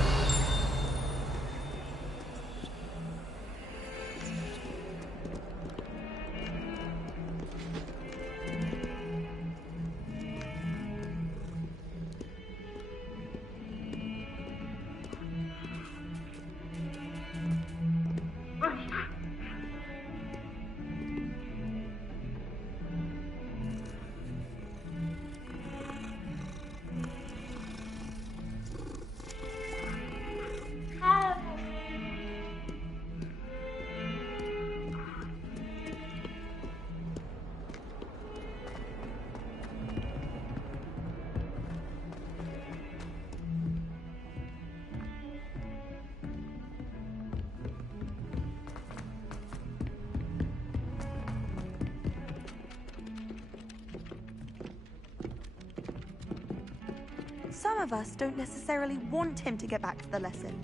some of us don't necessarily want him to get back to the lesson.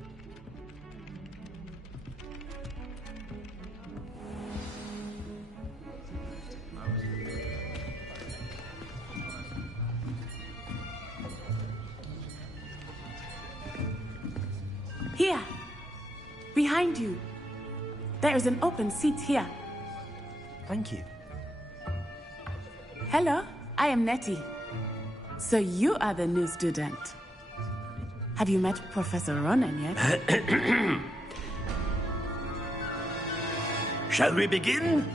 Here, behind you. There is an open seat here. Thank you. Hello, I am Nettie. So you are the new student. Have you met Professor Ronan yet? Shall we begin?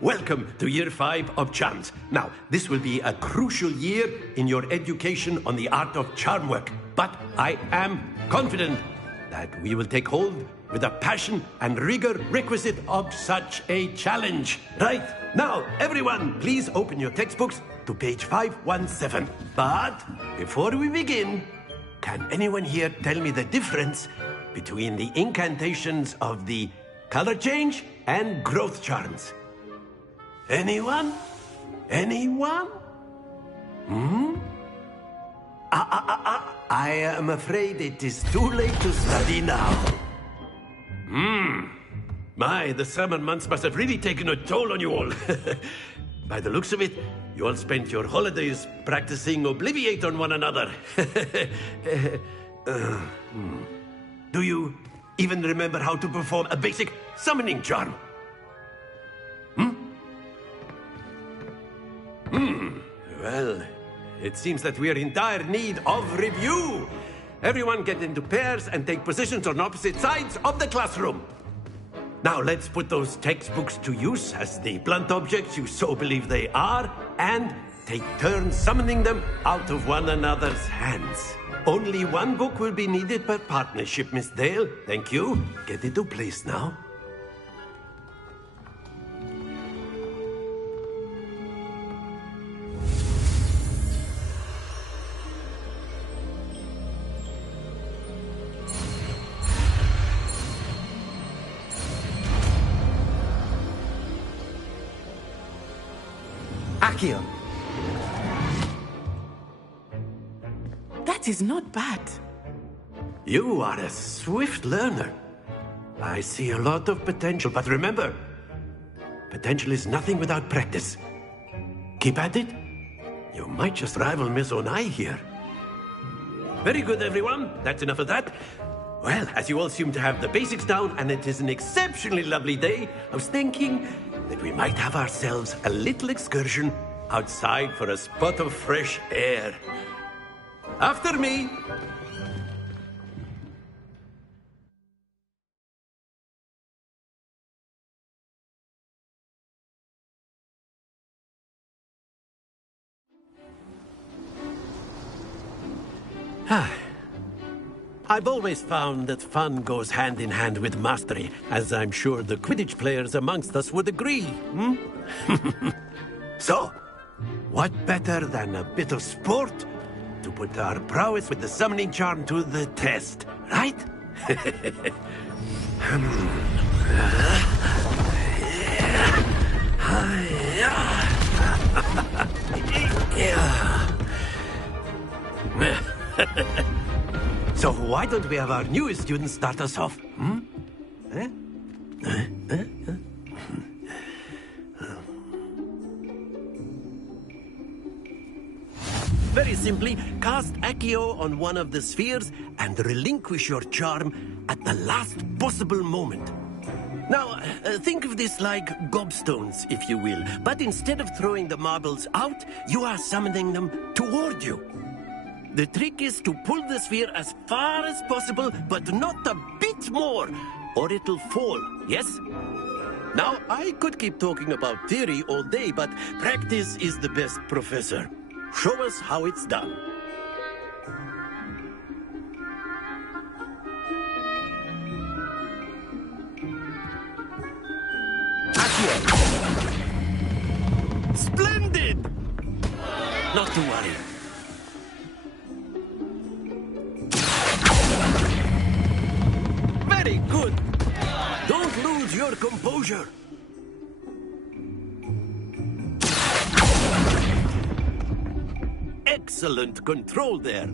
Welcome to Year 5 of Charms. Now, this will be a crucial year in your education on the art of charm work. But I am confident that we will take hold with the passion and rigor requisite of such a challenge. Right, now, everyone, please open your textbooks to page 517. But before we begin, can anyone here tell me the difference between the incantations of the color change and growth charms? Anyone? Anyone? I am afraid it is too late to study now. My, the summer months must have really taken a toll on you all. By the looks of it, you all spent your holidays practicing Obliviate on one another. Do you even remember how to perform a basic summoning charm? Well, it seems that we are in dire need of review. Everyone get into pairs and take positions on opposite sides of the classroom. Now let's put those textbooks to use as the blunt objects you so believe they are, and take turns summoning them out of one another's hands. Only one book will be needed per partnership, Miss Dale. Thank you. Get into place now. Accio. That is not bad. You are a swift learner. I see a lot of potential, but remember, potential is nothing without practice. Keep at it. You might just rival Miss Onai here. Very good, everyone. That's enough of that. Well, as you all seem to have the basics down, and it is an exceptionally lovely day, I was thinking that we might have ourselves a little excursion outside for a spot of fresh air. After me. I've always found that fun goes hand in hand with mastery, as I'm sure the Quidditch players amongst us would agree. So, what better than a bit of sport to put our prowess with the summoning charm to the test, right? So why don't we have our newest student start us off? Very simply, cast Accio on one of the spheres and relinquish your charm at the last possible moment. Now, think of this like gobstones, if you will. But instead of throwing the marbles out, you are summoning them toward you. The trick is to pull the sphere as far as possible, but not a bit more, or it'll fall, yes? Now, I could keep talking about theory all day, but practice is the best professor. Show us how it's done. Splendid! Not to worry. Very good. Don't lose your composure. Excellent control there.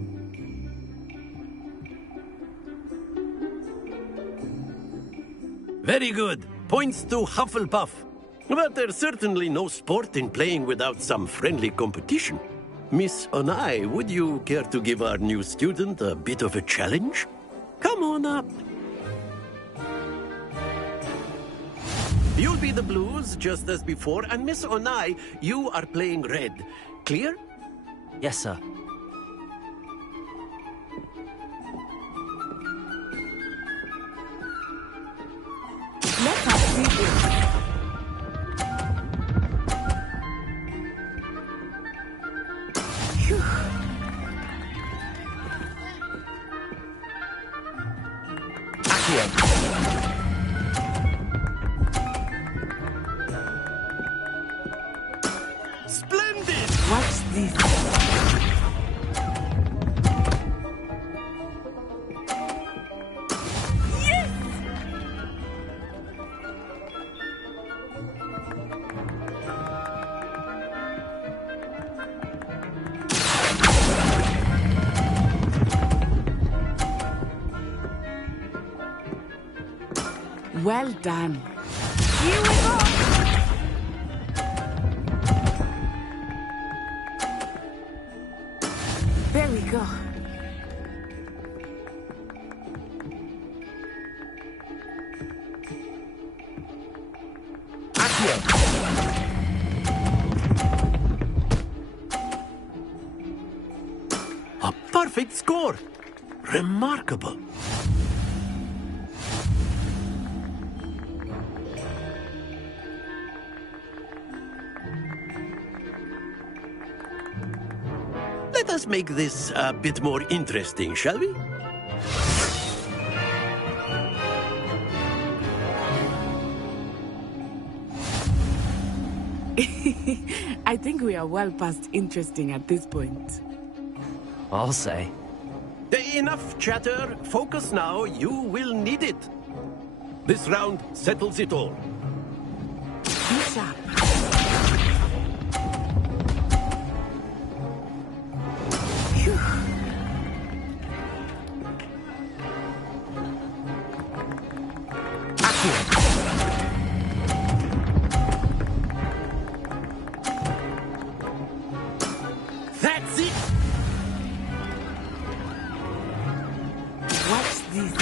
Very good. Points to Hufflepuff. But there's certainly no sport in playing without some friendly competition. Miss Onai, would you care to give our new student a bit of a challenge? Come on up. You'll be the blues, just as before, and Miss Onai, you are playing red. Clear? Yes, sir. Let us see this. Phew. Splendid! Watch this. Yes! Well done. Here we go! There we go. A perfect score! Remarkable. Let us make this a bit more interesting, shall we? I think we are well past interesting at this point. I'll say. Enough chatter. Focus now. You will need it. This round settles it all. Be sharp. Phew. That's it! Watch this.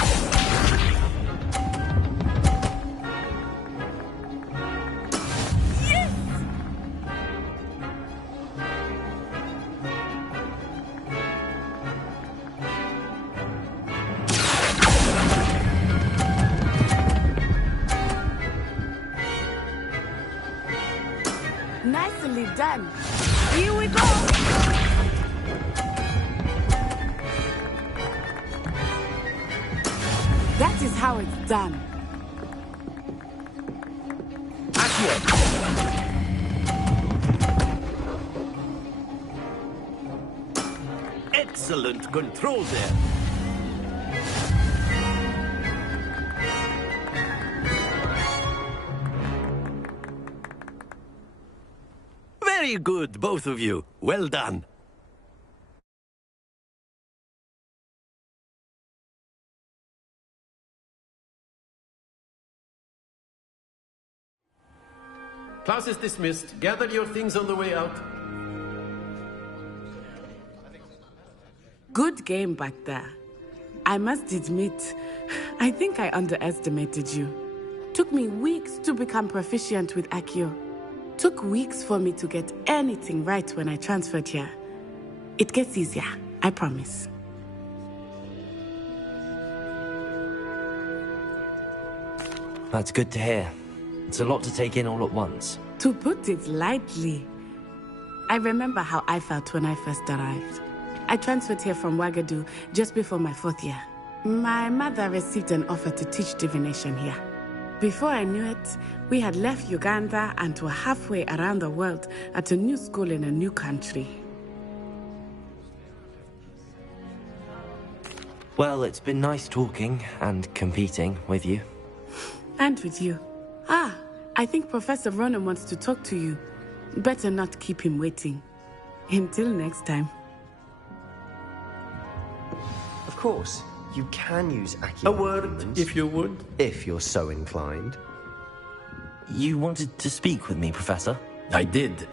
Yes! Nicely done. Here we go! That is how it's done. Excellent control there. Very good, both of you. Well done. Class is dismissed. Gather your things on the way out. Good game back there. I must admit, I think I underestimated you. Took me weeks to become proficient with Accio. Took weeks for me to get anything right when I transferred here. It gets easier, I promise. That's good to hear. It's a lot to take in all at once. To put it lightly, I remember how I felt when I first arrived. I transferred here from Ouagadougou just before my 4th year. My mother received an offer to teach divination here. Before I knew it, we had left Uganda and were halfway around the world at a new school in a new country. Well, it's been nice talking and competing with you. And with you. Ah, I think Professor Ronan wants to talk to you. Better not keep him waiting. Until next time. course. You can use Accio. A word, if you would. If you're so inclined. You wanted to speak with me, Professor? I did.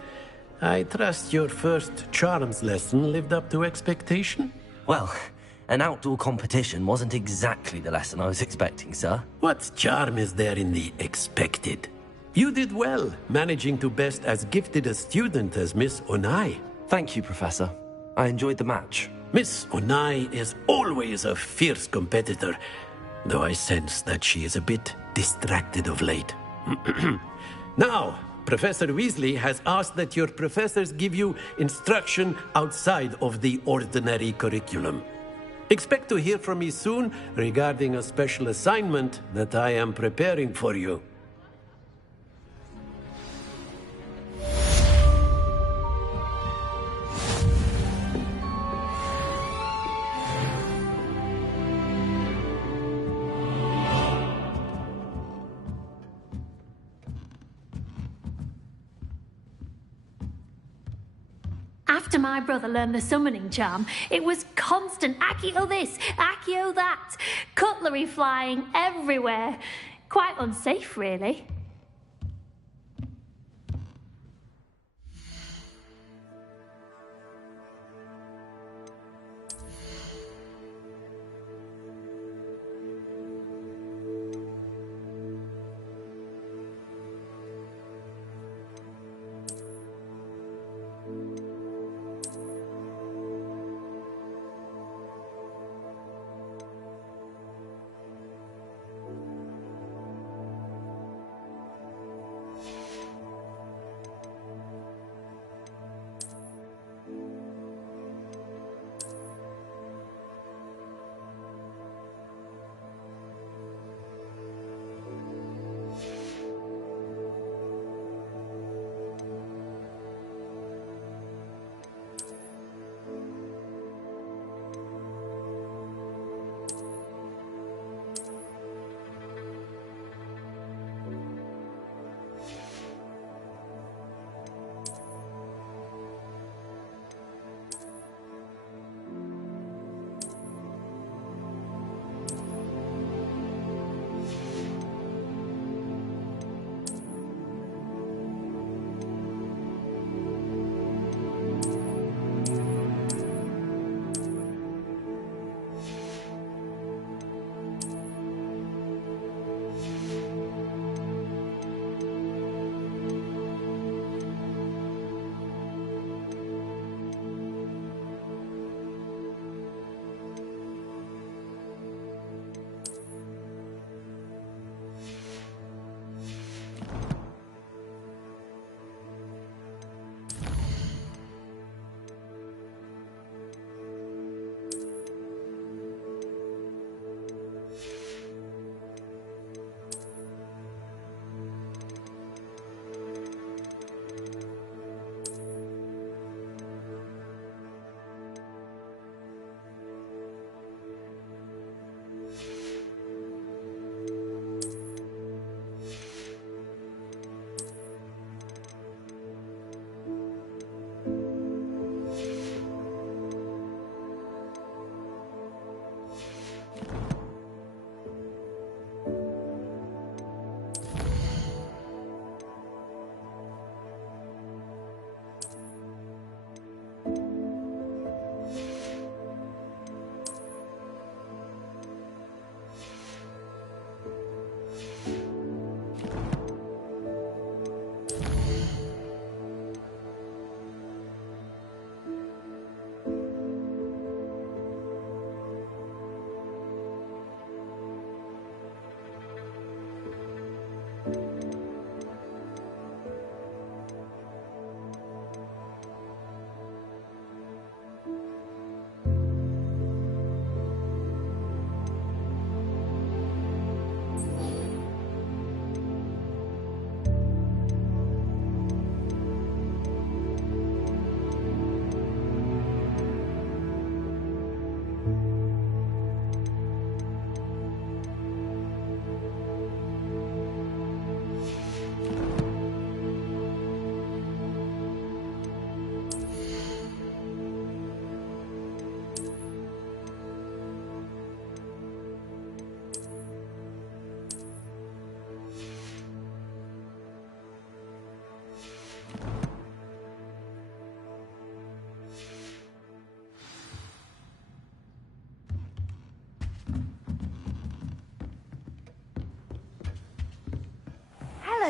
I trust your first charms lesson lived up to expectation? Well, an outdoor competition wasn't exactly the lesson I was expecting, sir. What charm is there in the expected? You did well, managing to best as gifted a student as Miss Onai. Thank you, Professor. I enjoyed the match. Miss Onai is always a fierce competitor, though I sense that she is a bit distracted of late. Now, Professor Weasley has asked that your professors give you instruction outside of the ordinary curriculum. Expect to hear from me soon regarding a special assignment that I am preparing for you. After my brother learned the summoning charm, it was constant Accio this, Accio that, cutlery flying everywhere. Quite unsafe, really.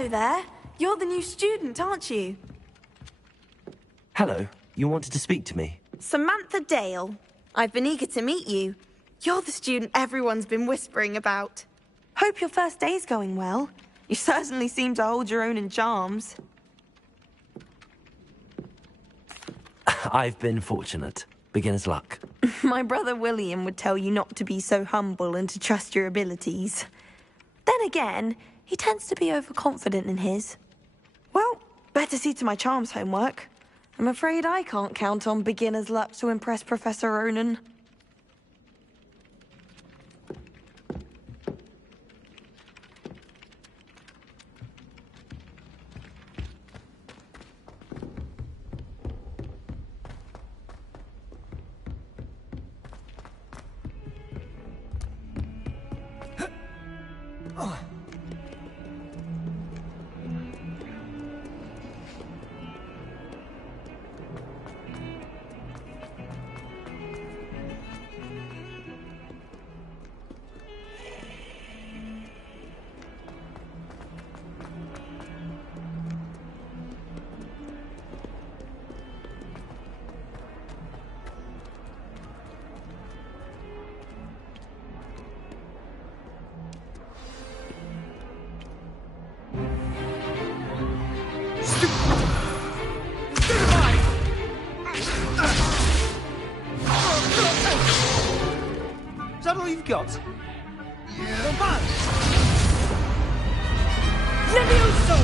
Hello there. You're the new student, aren't you? Hello. You wanted to speak to me? Samantha Dale. I've been eager to meet you. You're the student everyone's been whispering about. Hope your first day's going well. You certainly seem to hold your own in charms. I've been fortunate. Beginner's luck. My brother William would tell you not to be so humble and to trust your abilities. Then again, he tends to be overconfident in his. Well, better see to my charms homework. I'm afraid I can't count on beginner's luck to impress Professor Ronan. Is that all you've got? Levioso!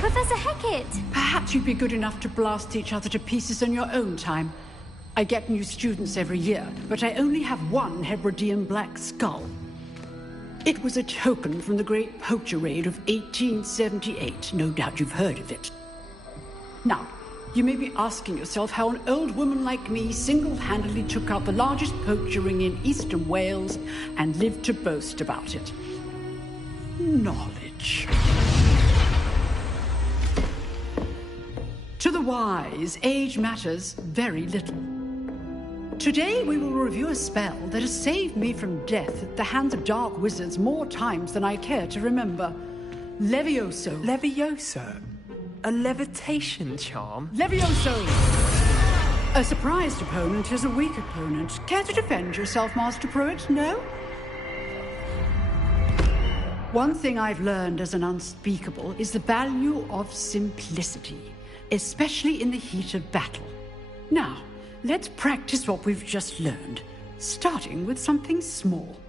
Professor Hecat! Perhaps you'd be good enough to blast each other to pieces in your own time. I get new students every year, but I only have one Hebridean black skull. It was a token from the Great Poacher Raid of 1878. No doubt you've heard of it. Now, you may be asking yourself how an old woman like me single-handedly took out the largest poacher ring in eastern Wales and lived to boast about it. Knowledge. To the wise, age matters very little. Today we will review a spell that has saved me from death at the hands of dark wizards more times than I care to remember. Levioso. Levioso? A levitation charm? Levioso! A surprised opponent is a weak opponent. Care to defend yourself, Master Pruitt? No? One thing I've learned as an unspeakable is the value of simplicity, especially in the heat of battle. Now, let's practice what we've just learned, starting with something small.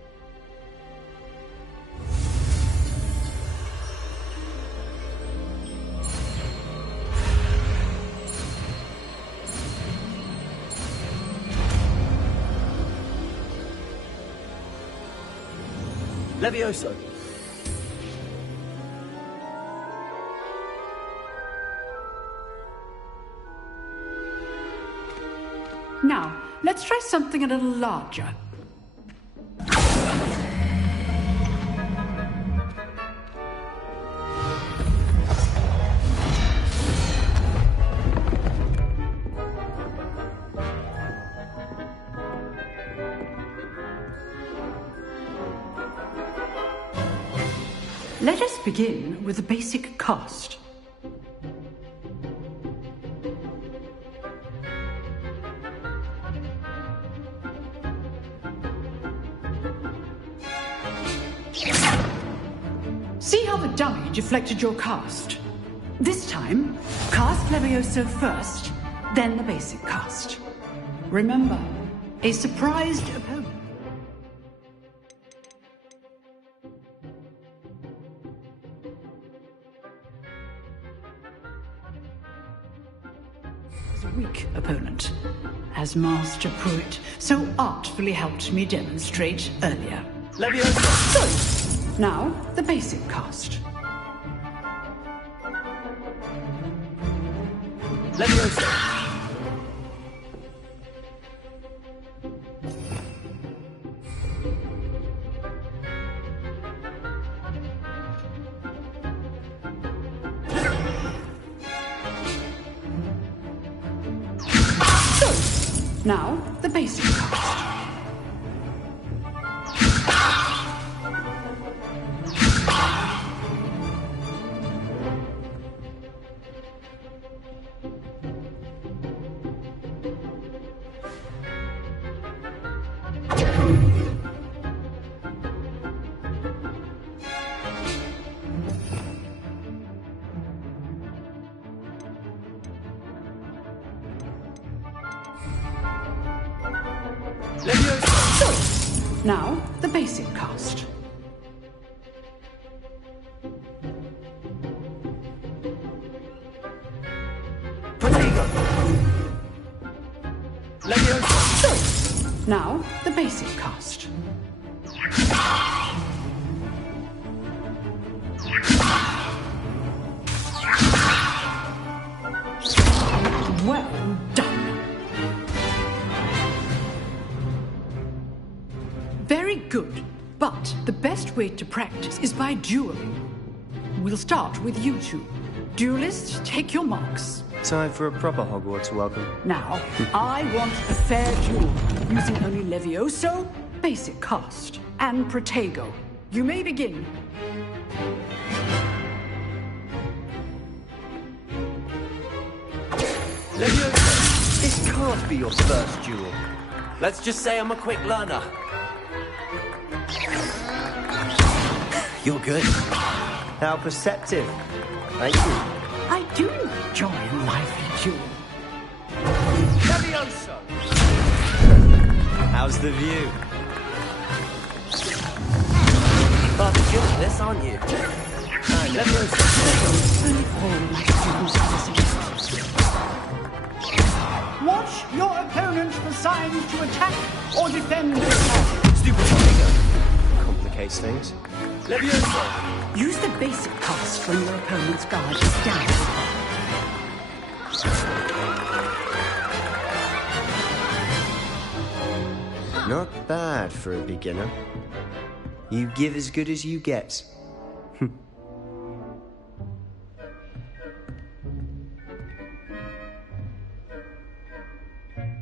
Levioso. Now, let's try something a little larger. Let us begin with the basic cast. See how the dummy deflected your cast? This time, cast Levioso first, then the basic cast. Remember, a surprised opponent. Weak opponent, as Master Pruitt so artfully helped me demonstrate earlier. Levioso! Now, the basic cast. Levioso! Now, the basic cast. Leviosa! Now, the basic cast. Protego! Leviosa! Now, the basic cast. Well done. Very good. But the best way to practice is by dueling. We'll start with you two. Duelists, take your marks. Time for a proper Hogwarts welcome. Now, I want a fair duel, using only Levioso, basic cast, and Protego. You may begin. Leviosa, this can't be your first duel. Let's just say I'm a quick learner. You're good. How perceptive. Thank you. I do enjoy a lively duel. Leviosa! How's the view? Rather good at this, aren't you? Leviosa! Only all my students are the same. Watch your opponent for signs to attack or defend their target. Stupid Protego. Complicates things. Leviosa! Use the basic cast when your opponent's guard is down. Not bad for a beginner. You give as good as you get.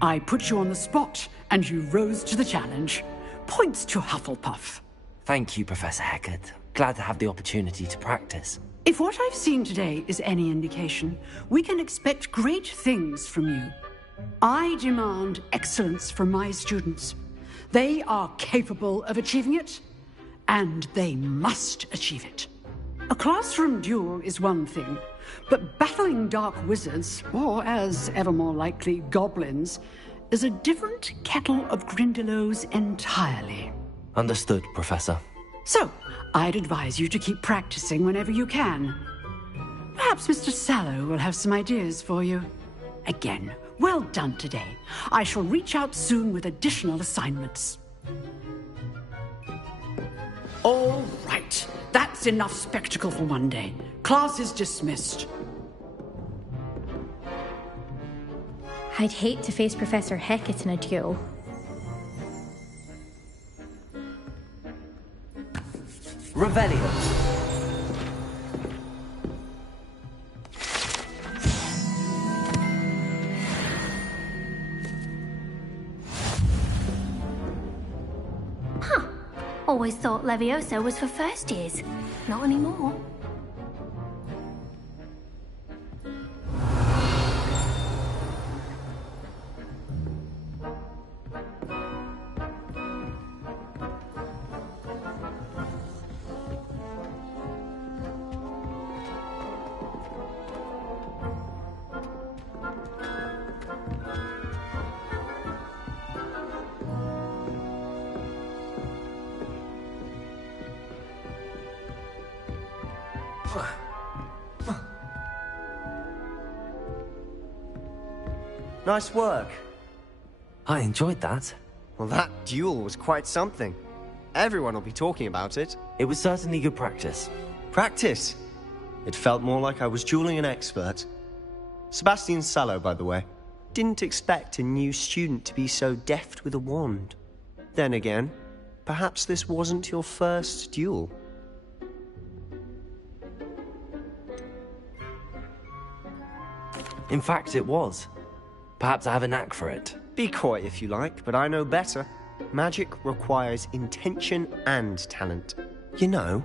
I put you on the spot, and you rose to the challenge. Points to Hufflepuff. Thank you, Professor Hecat. Glad to have the opportunity to practice. If what I've seen today is any indication, we can expect great things from you. I demand excellence from my students. They are capable of achieving it, and they must achieve it. A classroom duel is one thing, but battling dark wizards, or as ever more likely, goblins, is a different kettle of Grindylows entirely. Understood, Professor. So, I'd advise you to keep practicing whenever you can. Perhaps Mr. Sallow will have some ideas for you. Again, well done today. I shall reach out soon with additional assignments. All right. That's enough spectacle for one day. Class is dismissed. I'd hate to face Professor Hecat in a duel. Revelio. Huh. Always thought Leviosa was for first years. Not anymore. Nice work. I enjoyed that. Well, that duel was quite something. Everyone will be talking about it. It was certainly good practice. Practice? It felt more like I was dueling an expert. Sebastian Sallow, by the way. Didn't expect a new student to be so deft with a wand. Then again, perhaps this wasn't your first duel. In fact, it was. Perhaps I have a knack for it. Be coy if you like, but I know better. Magic requires intention and talent. You know,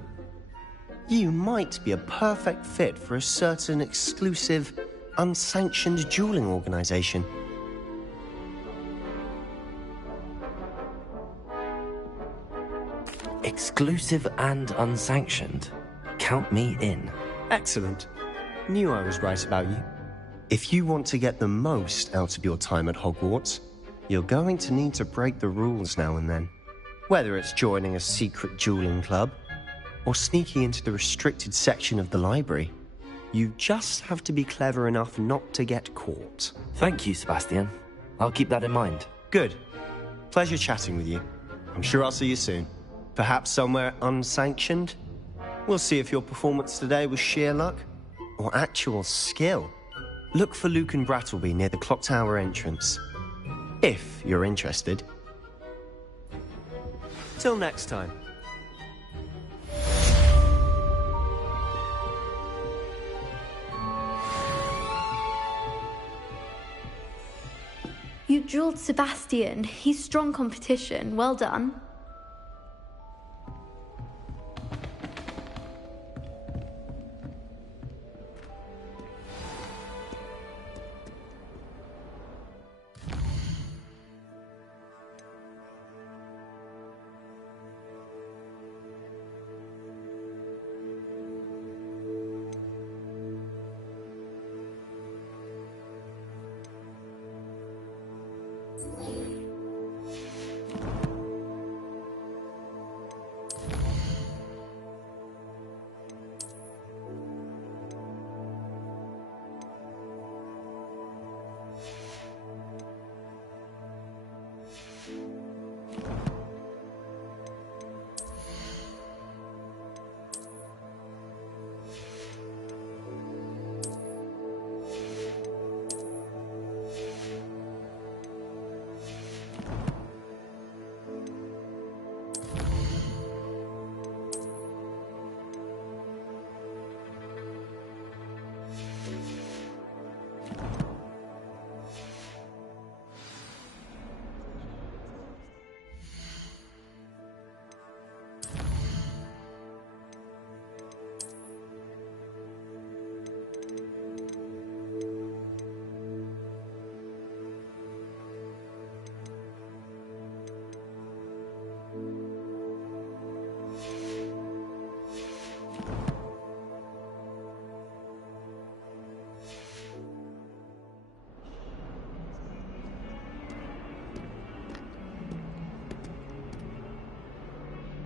you might be a perfect fit for a certain exclusive, unsanctioned dueling organization. Exclusive and unsanctioned. Count me in. Excellent. Knew I was right about you. If you want to get the most out of your time at Hogwarts, You're going to need to break the rules now and then. Whether it's joining a secret dueling club, or sneaking into the restricted section of the library. You just have to be clever enough not to get caught. Thank you, Sebastian. I'll keep that in mind. Good. Pleasure chatting with you. I'm sure I'll see you soon. Perhaps somewhere unsanctioned? We'll see if your performance today was sheer luck or actual skill. Look for Luke and Brattleby near the clock tower entrance. If you're interested. Till next time. You dueled Sebastian. He's strong competition. Well done.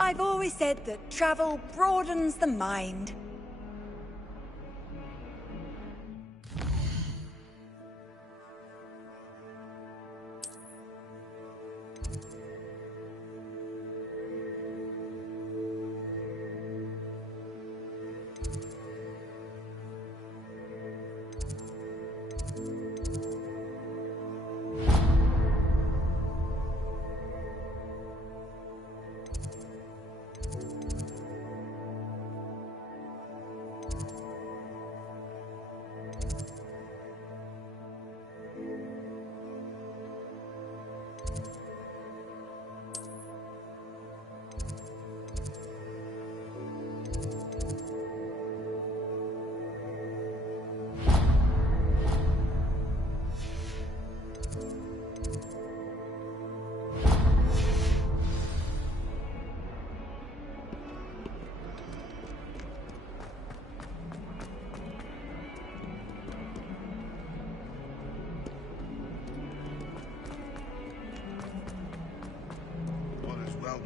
I've always said that travel broadens the mind.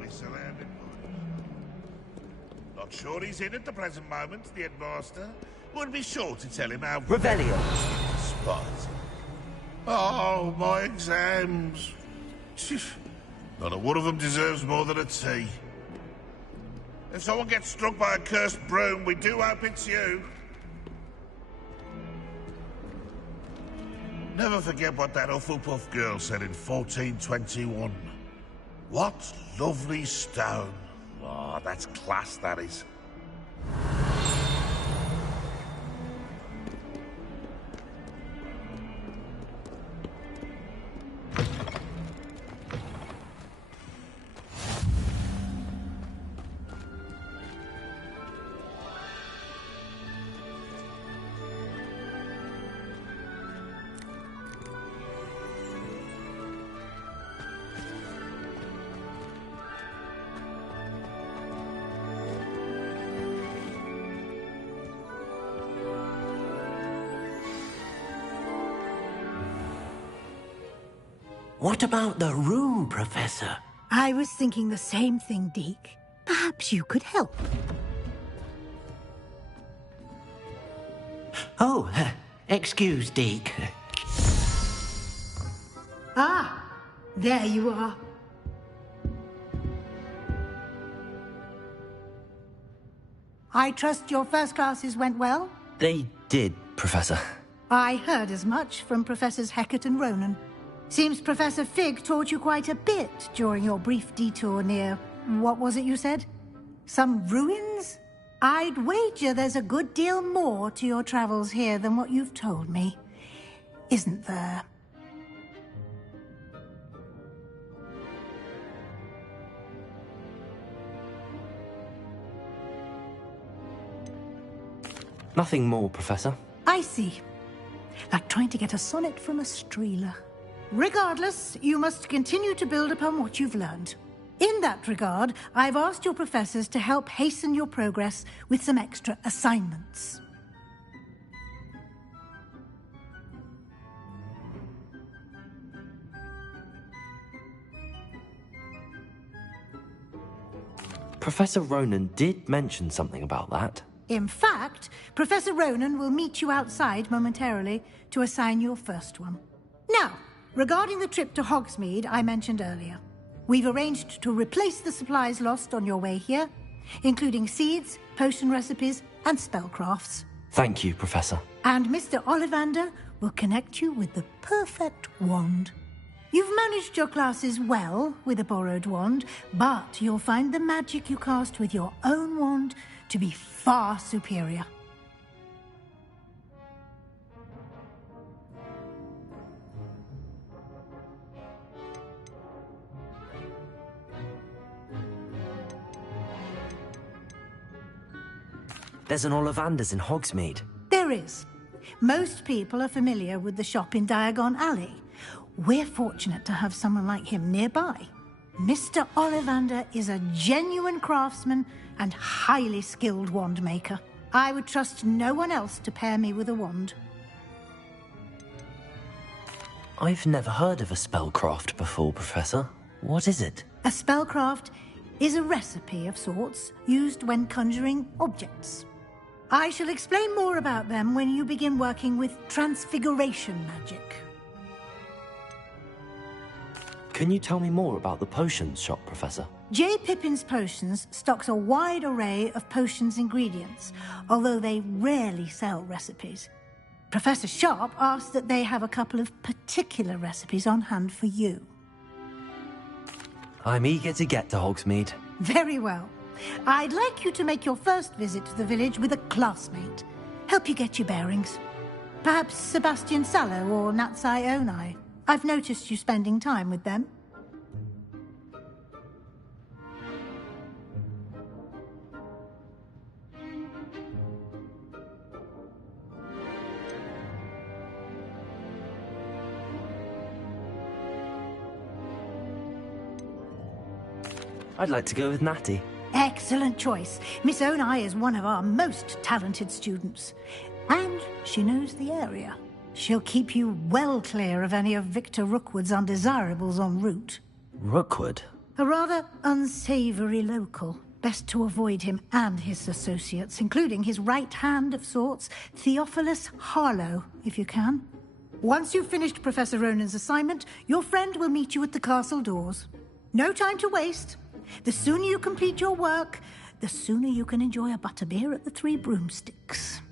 Be surrounded by. Not sure he's in at the present moment, the headmaster. Would be sure to tell him how... Revelio. Spot. Oh, my exams. Not a one of them deserves more than a tea. If someone gets struck by a cursed broom, we do hope it's you. Never forget what that Hufflepuff girl said in 1421. What lovely stone. Oh, that's class, that is. What about the room, Professor? I was thinking the same thing, Deke. Perhaps you could help. Oh, excuse, Deke. Ah, there you are. I trust your first classes went well? They did, Professor. I heard as much from Professors Hecat and Ronan. Seems Professor Fig taught you quite a bit during your brief detour near... what was it you said? Some ruins? I'd wager there's a good deal more to your travels here than what you've told me. Isn't there? Nothing more, Professor. I see. Like trying to get a sonnet from a streeler. Regardless, you must continue to build upon what you've learned. In that regard, I've asked your professors to help hasten your progress with some extra assignments. Professor Ronan did mention something about that. In fact, Professor Ronan will meet you outside momentarily to assign your first one. Now, regarding the trip to Hogsmeade I mentioned earlier, we've arranged to replace the supplies lost on your way here, including seeds, potion recipes, and spellcrafts. Thank you, Professor. And Mr. Ollivander will connect you with the perfect wand. You've managed your classes well with a borrowed wand, but you'll find the magic you cast with your own wand to be far superior. There's an Ollivander's in Hogsmeade. There is. Most people are familiar with the shop in Diagon Alley. We're fortunate to have someone like him nearby. Mr. Ollivander is a genuine craftsman and highly skilled wand maker. I would trust no one else to pair me with a wand. I've never heard of a spellcraft before, Professor. What is it? A spellcraft is a recipe of sorts used when conjuring objects. I shall explain more about them when you begin working with transfiguration magic. Can you tell me more about the potions shop, Professor? J. Pippin's Potions stocks a wide array of potions ingredients, although they rarely sell recipes. Professor Sharp asked that they have a couple of particular recipes on hand for you. I'm eager to get to Hogsmeade. Very well. I'd like you to make your first visit to the village with a classmate. Help you get your bearings. Perhaps Sebastian Sallow or Natsai Onai. I've noticed you spending time with them. I'd like to go with Natty. Excellent choice. Miss Onai is one of our most talented students. And she knows the area. She'll keep you well clear of any of Victor Rookwood's undesirables en route. Rookwood? A rather unsavory local. Best to avoid him and his associates, including his right hand of sorts, Theophilus Harlow, if you can. Once you've finished Professor Ronan's assignment, your friend will meet you at the castle doors. No time to waste. The sooner you complete your work, the sooner you can enjoy a butterbeer at the Three Broomsticks.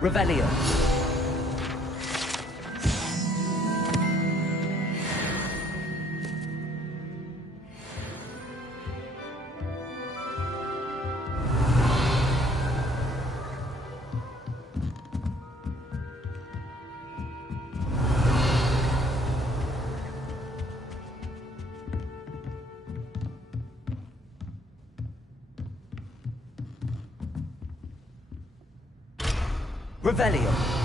Revelio. Revelio.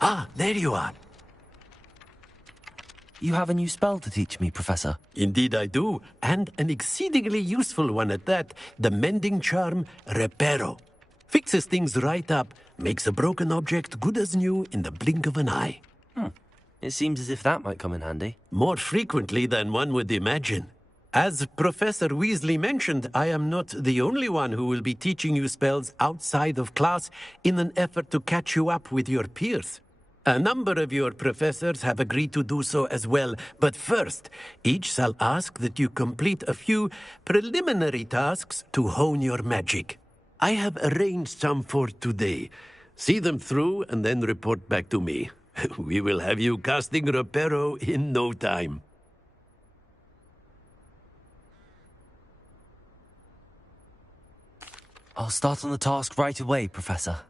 Ah, there you are. You have a new spell to teach me, Professor. Indeed I do, and an exceedingly useful one at that. The mending charm, Reparo. Fixes things right up, makes a broken object good as new in the blink of an eye. It seems as if that might come in handy. More frequently than one would imagine. As Professor Weasley mentioned, I am not the only one who will be teaching you spells outside of class in an effort to catch you up with your peers. A number of your professors have agreed to do so as well, but first, each shall ask that you complete a few preliminary tasks to hone your magic. I have arranged some for today. See them through and then report back to me. We will have you casting Reparo in no time. I'll start on the task right away, Professor.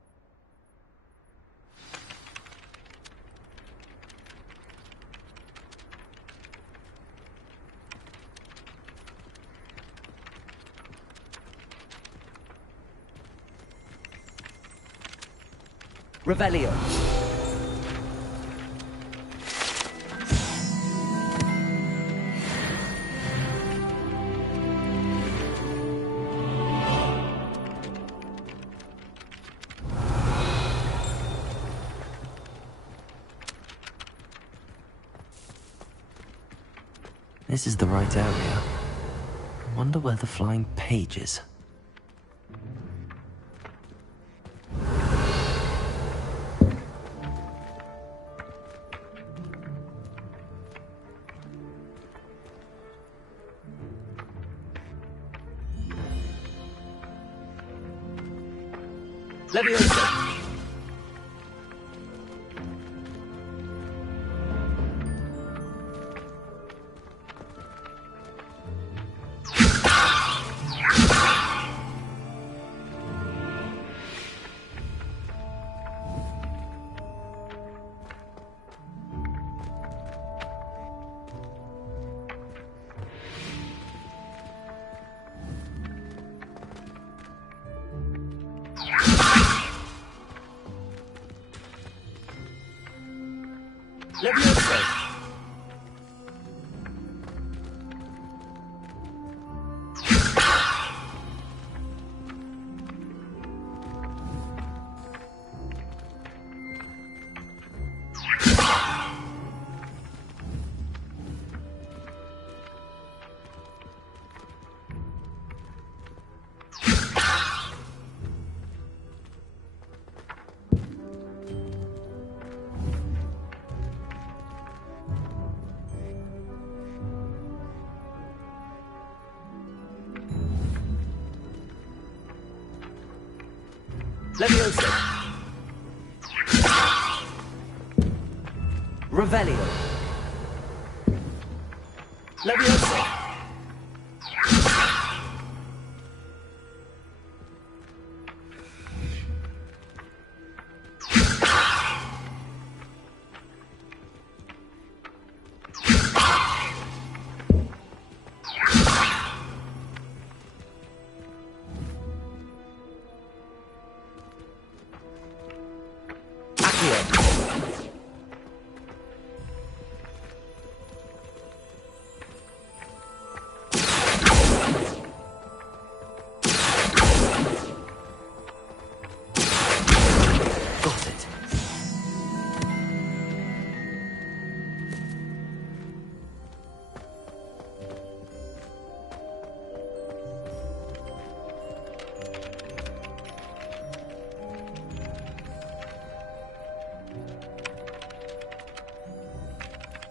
Revelio. This is the right area. I wonder where the flying page is. Leviosa. Leviosa. Leviosa. Revelio. Leviosa.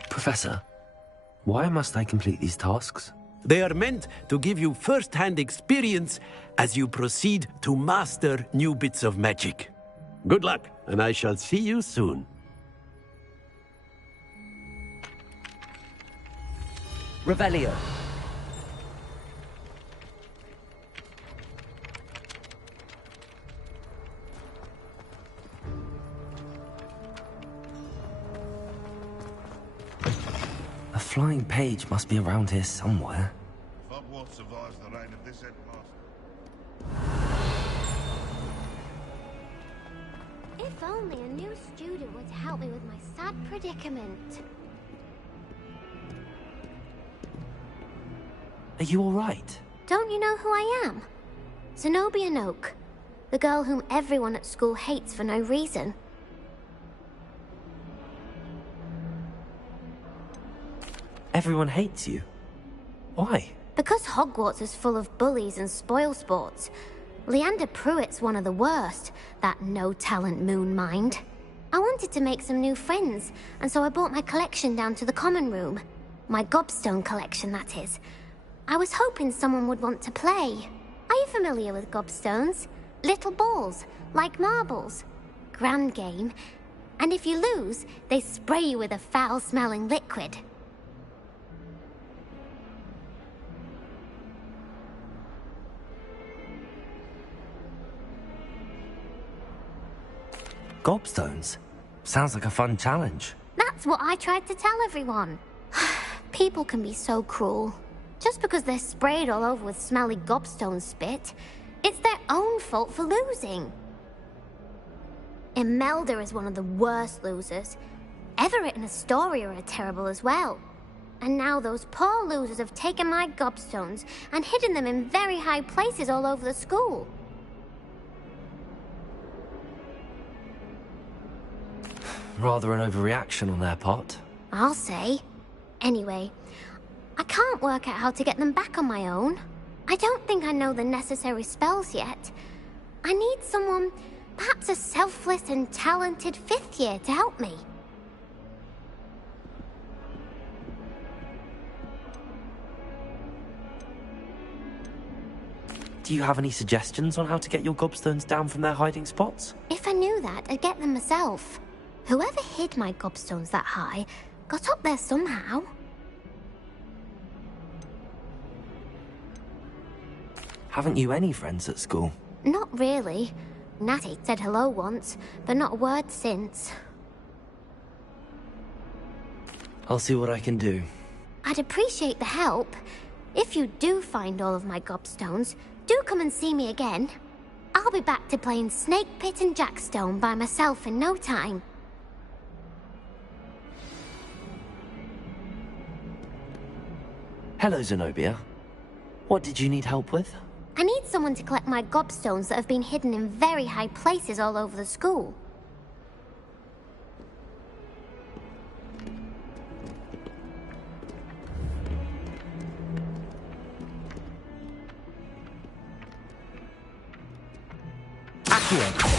Professor, why must I complete these tasks? They are meant to give you first-hand experience as you proceed to master new bits of magic. Good luck, and I shall see you soon. Revelio. A flying page must be around here somewhere. Hogwarts survives the reign of this headmaster. If only a new student would help me with my sad predicament. Are you all right? Don't you know who I am? Zenobia Noak, the girl whom everyone at school hates for no reason. Everyone hates you. Why? Because Hogwarts is full of bullies and spoilsports. Leander Pruitt's one of the worst, that no-talent moon mind. I wanted to make some new friends, and so I brought my collection down to the common room. My gobstone collection, that is. I was hoping someone would want to play. Are you familiar with gobstones? Little balls, like marbles. Grand game. And if you lose, they spray you with a foul-smelling liquid. Gobstones? Sounds like a fun challenge. That's what I tried to tell everyone. People can be so cruel. Just because they're sprayed all over with smelly gobstone spit, it's their own fault for losing. Imelda is one of the worst losers. Everett and Astoria are terrible as well. And now those poor losers have taken my gobstones and hidden them in very high places all over the school. Rather an overreaction on their part. I'll say. Anyway, I can't work out how to get them back on my own. I don't think I know the necessary spells yet. I need someone, perhaps a selfless and talented fifth year to help me. Do you have any suggestions on how to get your gobstones down from their hiding spots? If I knew that, I'd get them myself. Whoever hid my gobstones that high got up there somehow. Haven't you any friends at school? Not really. Natty said hello once, but not a word since. I'll see what I can do. I'd appreciate the help. If you do find all of my gobstones, do come and see me again. I'll be back to playing Snake Pit and Jackstone by myself in no time. Hello, Zenobia. What did you need help with? I need someone to collect my gobstones that have been hidden in very high places all over the school. Accio.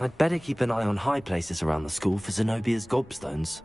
I'd better keep an eye on high places around the school for Zenobia's gobstones.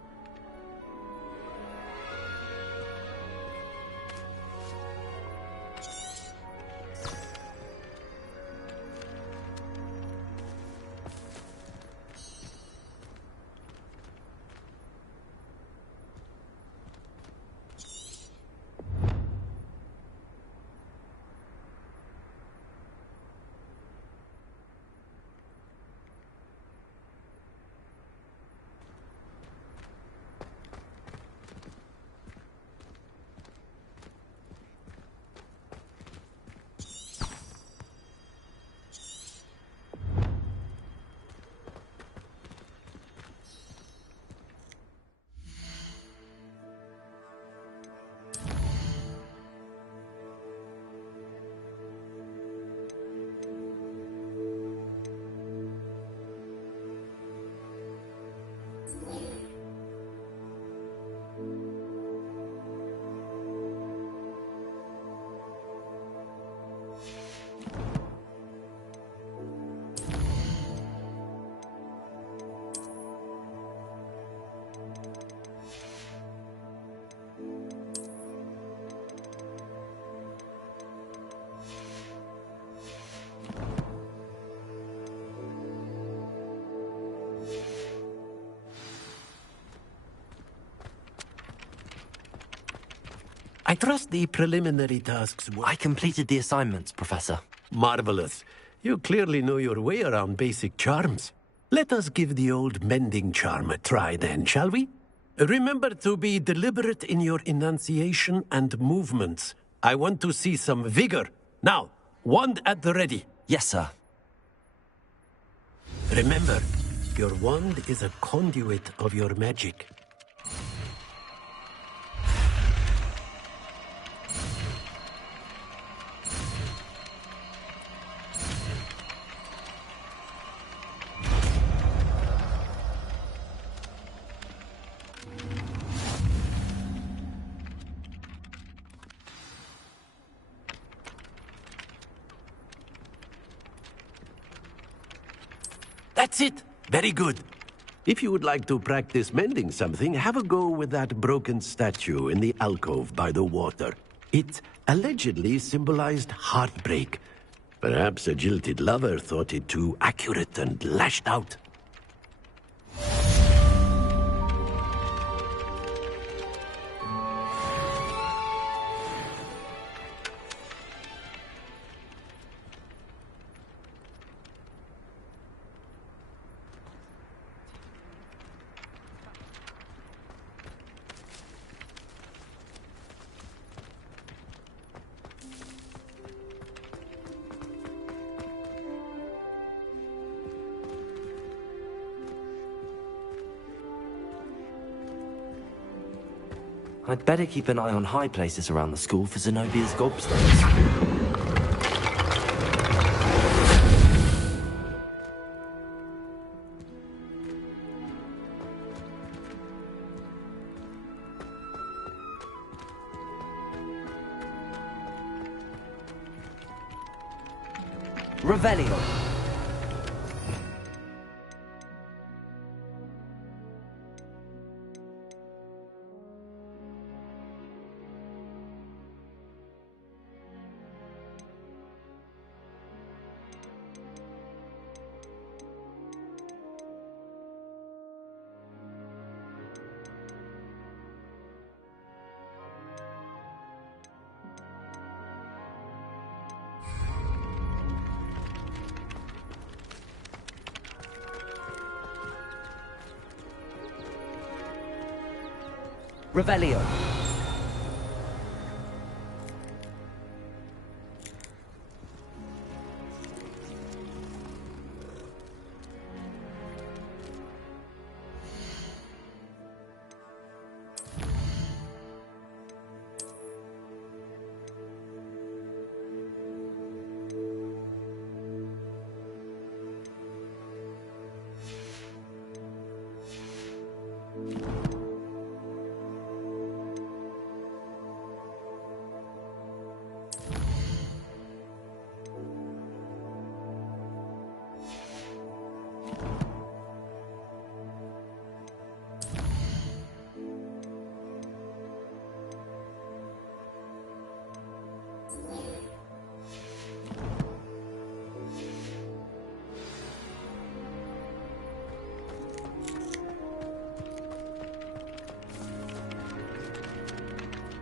I trust the preliminary tasks were... I completed the assignments, Professor. Marvelous. You clearly know your way around basic charms. Let us give the old mending charm a try then, shall we? Remember to be deliberate in your enunciation and movements. I want to see some vigor. Now, wand at the ready. Yes, sir. Remember, your wand is a conduit of your magic. That's it! Very good. If you would like to practice mending something, have a go with that broken statue in the alcove by the water. It allegedly symbolized heartbreak. Perhaps a jilted lover thought it too accurate and lashed out. I'd better keep an eye on high places around the school for Zenobia's gobstones. Revelio. Revelio.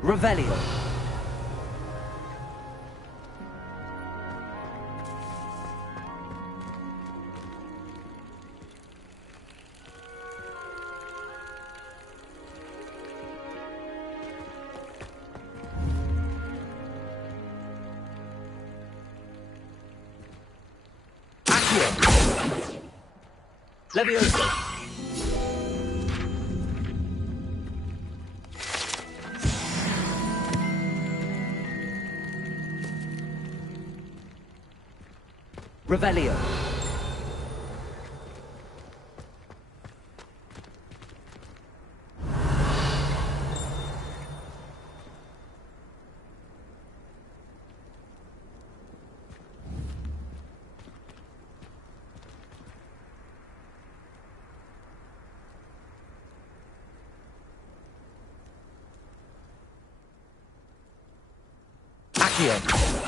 Revelio. Levioso. Revelio. Accio.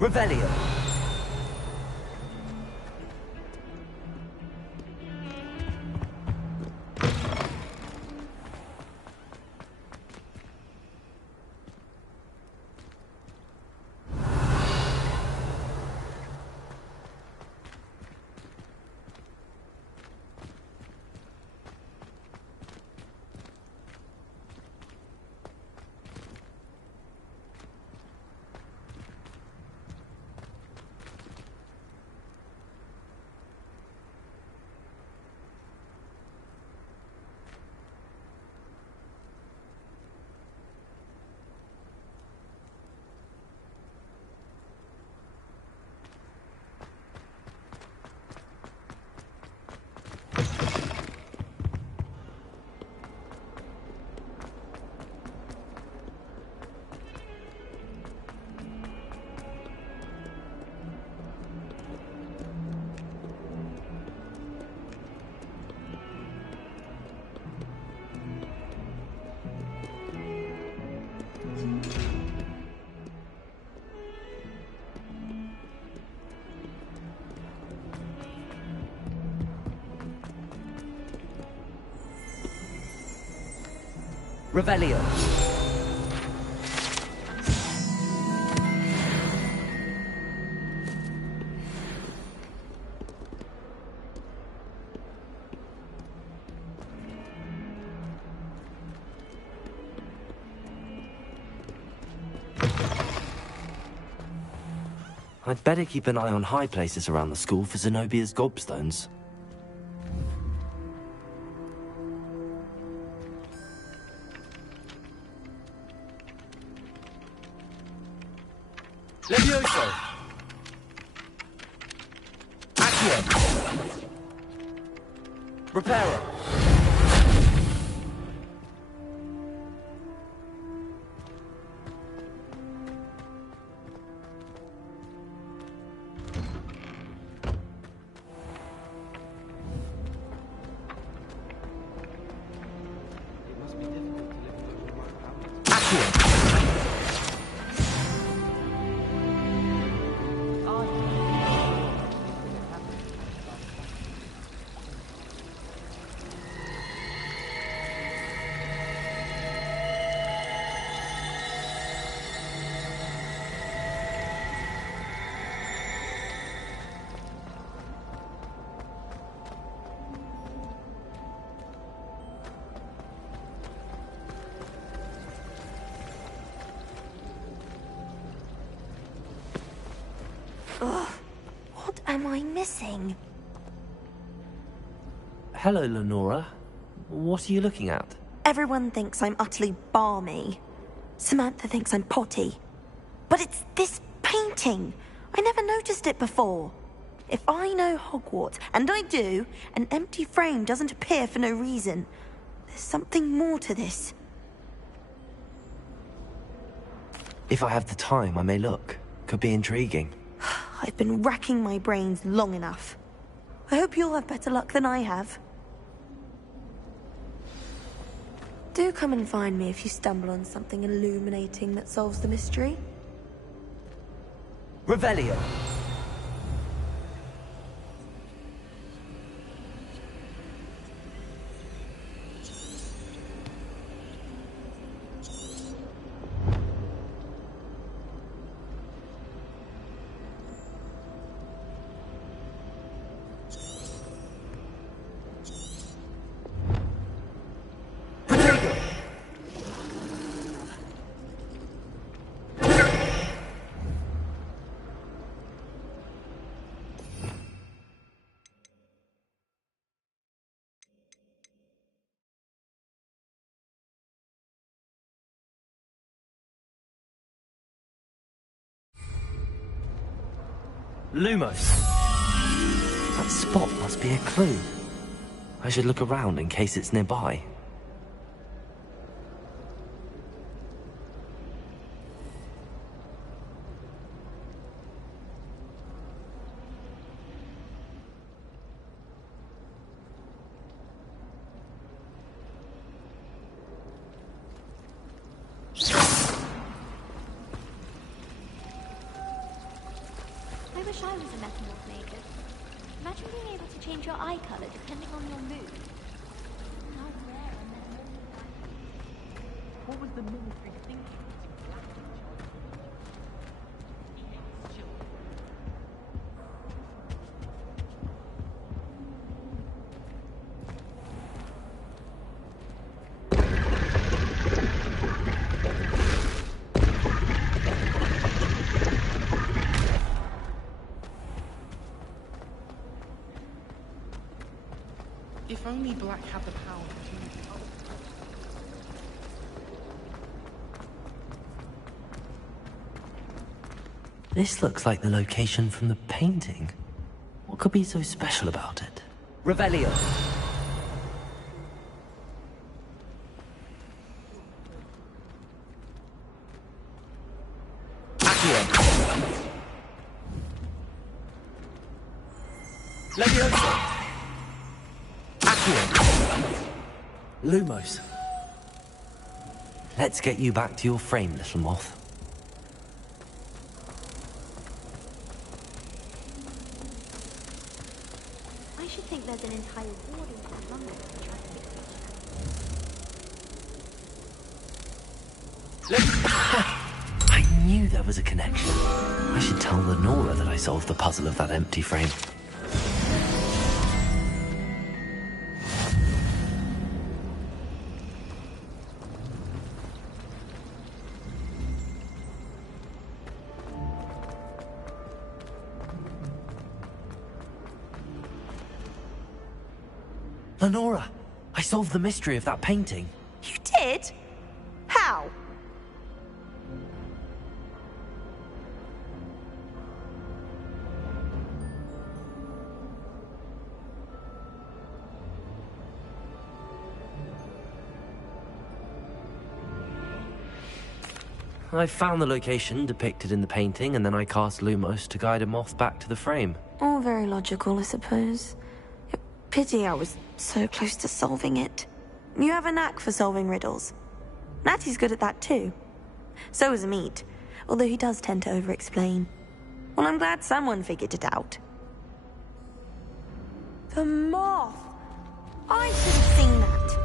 Revelio. Revelio. I'd better keep an eye on high places around the school for Zenobia's gobstones. Levioso. Accio. Reparo. Ugh, what am I missing? Hello, Lenora. What are you looking at? Everyone thinks I'm utterly balmy. Samantha thinks I'm potty. But it's this painting. I never noticed it before. If I know Hogwarts, and I do, an empty frame doesn't appear for no reason. There's something more to this. If I have the time, I may look. Could be intriguing. I've been racking my brains long enough. I hope you'll have better luck than I have. Do come and find me if you stumble on something illuminating that solves the mystery. Revelio. Lumos! That spot must be a clue. I should look around in case it's nearby. I wish I was a metamorph maker. Imagine being able to change your eye color depending on your mood. How rare a metamorph. What was the ministry thinking? If only Black had the power to change the color. This looks like the location from the painting. What could be so special about it? Revelio. Leviosa. Lumos. Let's get you back to your frame, little moth. I should think there's an entire ward in London to try to fix it. I knew there was a connection. I should tell Lenora that I solved the puzzle of that empty frame. Lenora, I solved the mystery of that painting. You did? How? I found the location depicted in the painting, and then I cast Lumos to guide a moth back to the frame. All very logical, I suppose. Pity I was so close to solving it. You have a knack for solving riddles. Natty's good at that too. So is Meat, although he does tend to over-explain. Well, I'm glad someone figured it out. The moth! I should have seen that.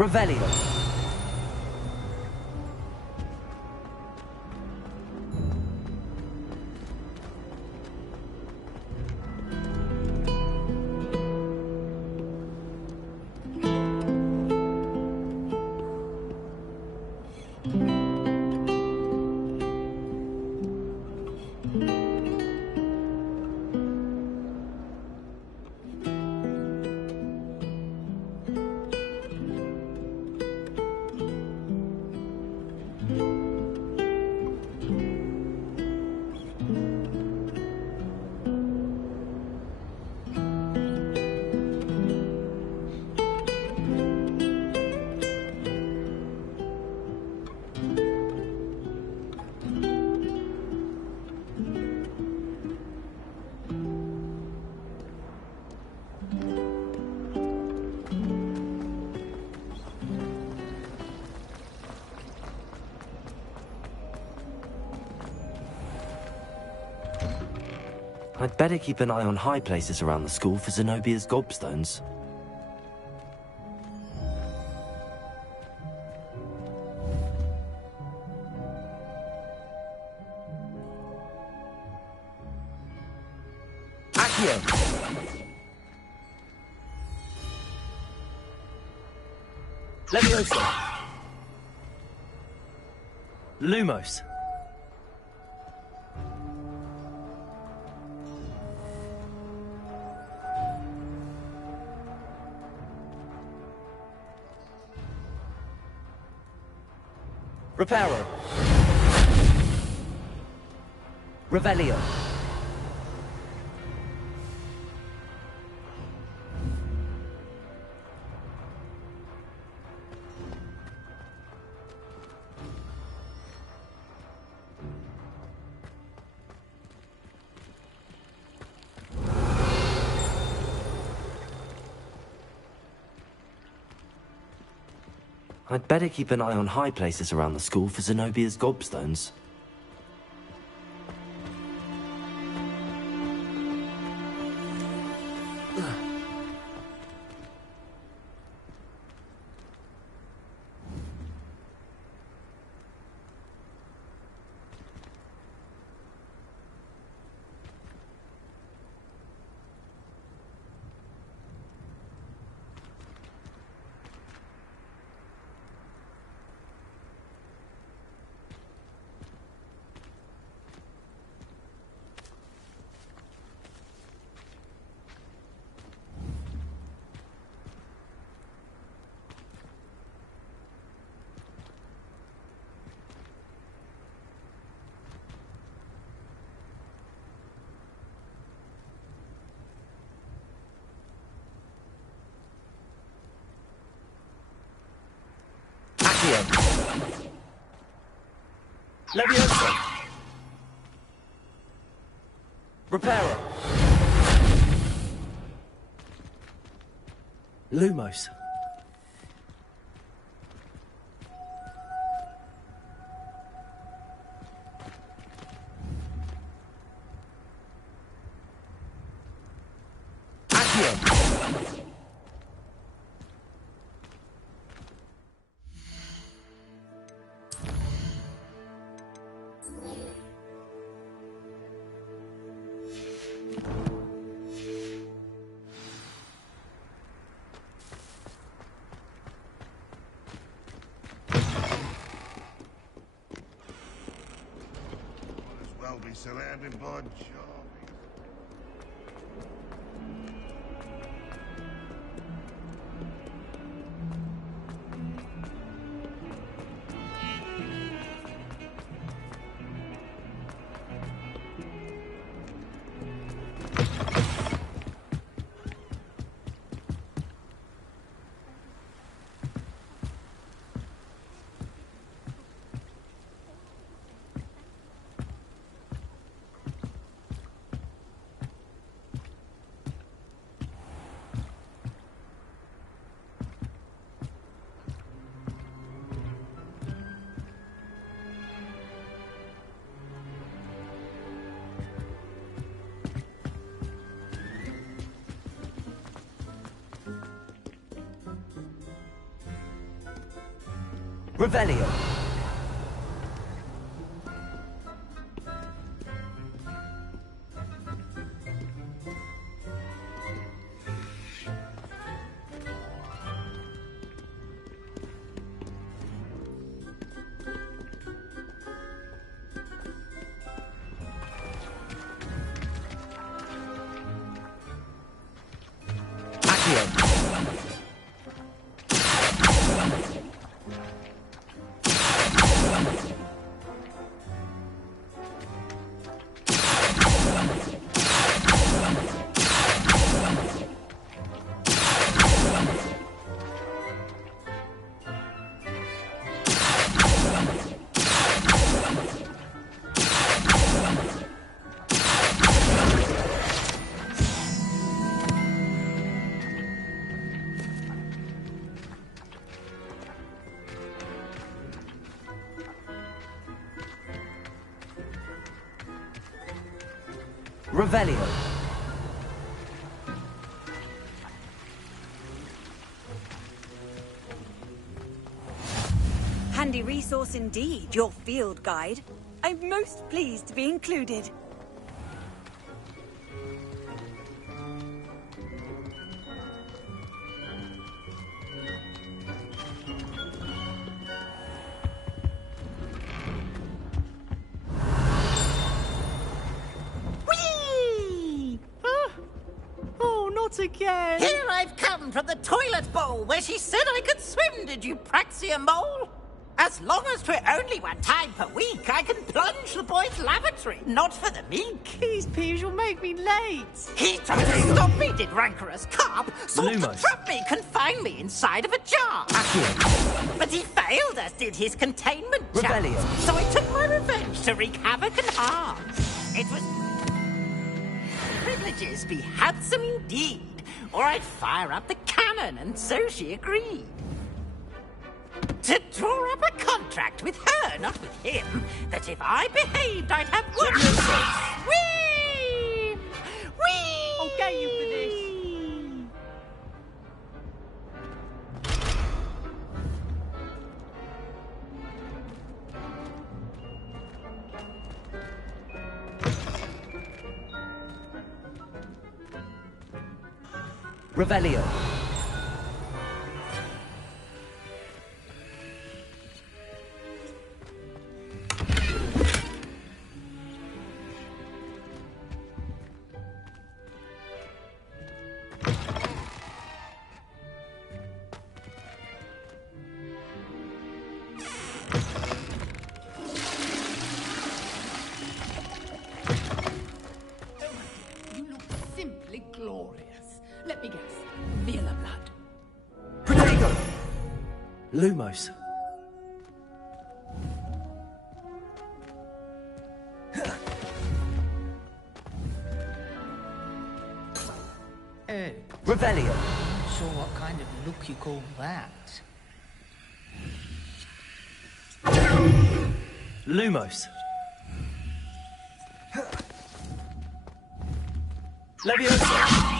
Revelio. I'd better keep an eye on high places around the school for Zenobia's gobstones. Accio. Leviosa. Lumos. Reparo. Revelio. I'd better keep an eye on high places around the school for Zenobia's gobstones. Leviosa. Reparo. Lumos. Be surrounded by charming. Revelio. Revelio. Handy resource indeed, your field guide. I'm most pleased to be included. Again. Here I've come from the toilet bowl where she said I could swim, did you praxia mole? As long as 'twere only one time per week, I can plunge the boy's lavatory, not for the meek. These peas will make me late. He tried to stop me, did rancorous carp, sought to trap me, confine me inside of a jar. But he failed, as did his containment jar. So I took my revenge to wreak havoc and harm. It was... privileges be handsome indeed, or I'd fire up the cannon, and so she agreed. To draw up a contract with her, not with him, that if I behaved, I'd have... Whee! Whee! I'll get you for this. Revelio. You look simply glorious. Let me guess. Viola blood. Protego. Lumos. Revelio. Not sure what kind of look you call that. Lumos. Leviosa.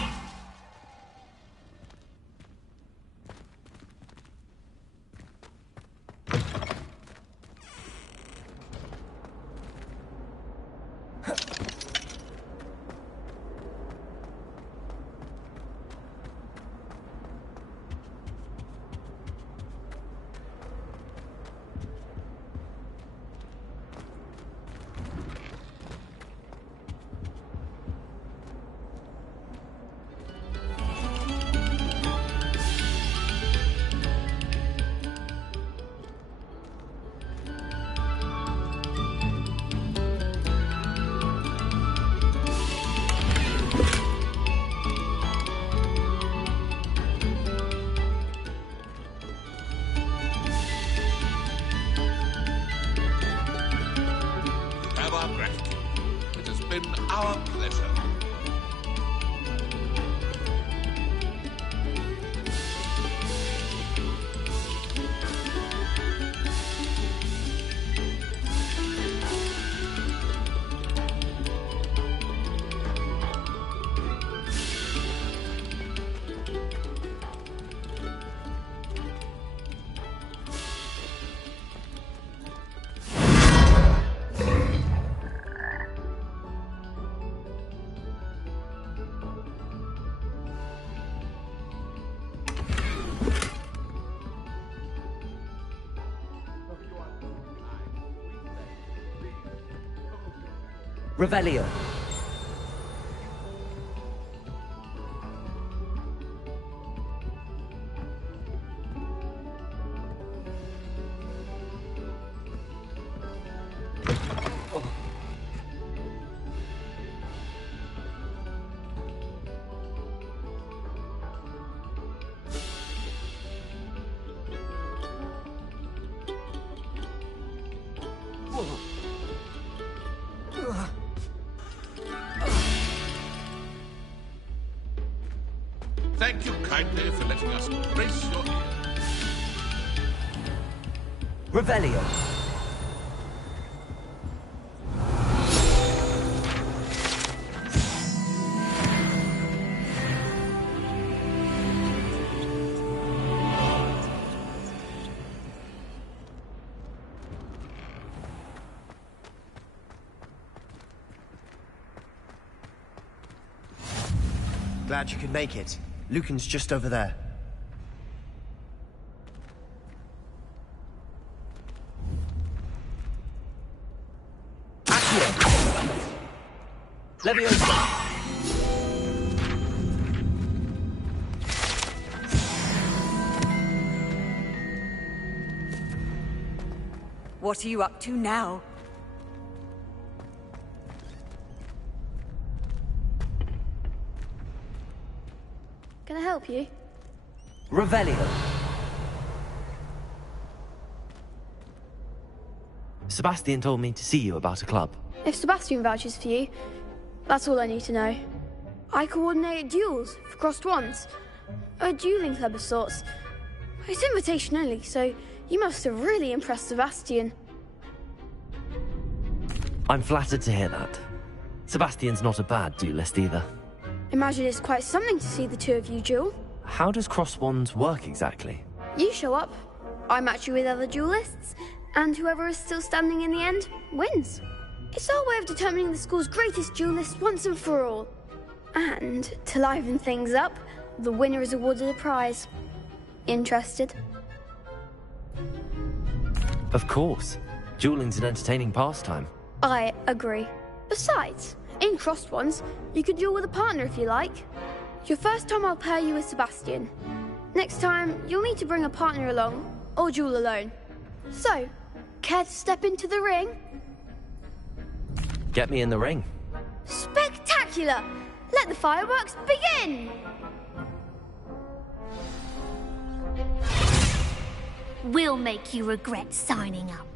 Our pleasure. Revelio. Thank you kindly for letting us grace your ear. Revelio. Glad you could make it. Lucan's just over there. Leviosa. What are you up to now? Can I help you? Revelio. Sebastian told me to see you about a club. If Sebastian vouches for you, that's all I need to know. I coordinate duels for crossed wands. A dueling club of sorts. It's invitation only, so you must have really impressed Sebastian. I'm flattered to hear that. Sebastian's not a bad duelist either. Imagine it's quite something to see the two of you duel. How does cross wands work exactly? You show up, I match you with other duelists, and whoever is still standing in the end wins. It's our way of determining the school's greatest duelist once and for all. And to liven things up, the winner is awarded a prize. Interested? Of course. Dueling's an entertaining pastime. I agree. Besides, in crossed ones, you can duel with a partner if you like. Your first time I'll pair you with Sebastian. Next time, you'll need to bring a partner along, or duel alone. So, care to step into the ring? Get me in the ring. Spectacular! Let the fireworks begin! We'll make you regret signing up.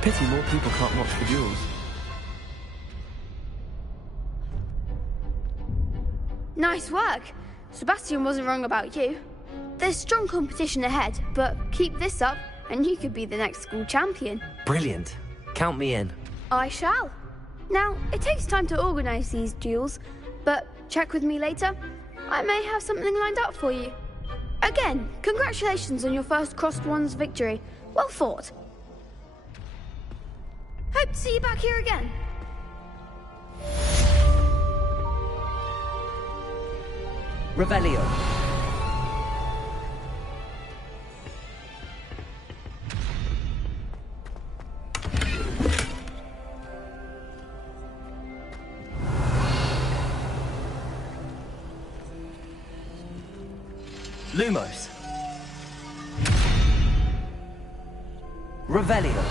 Pity more people can't watch the duels. Nice work. Sebastian wasn't wrong about you. There's strong competition ahead, but keep this up and you could be the next school champion. Brilliant. Count me in. I shall. Now, it takes time to organise these duels, but check with me later. I may have something lined up for you. Again, congratulations on your first Crossed Ones victory. Well fought. Hope to see you back here again. Revelio. Lumos. Revelio.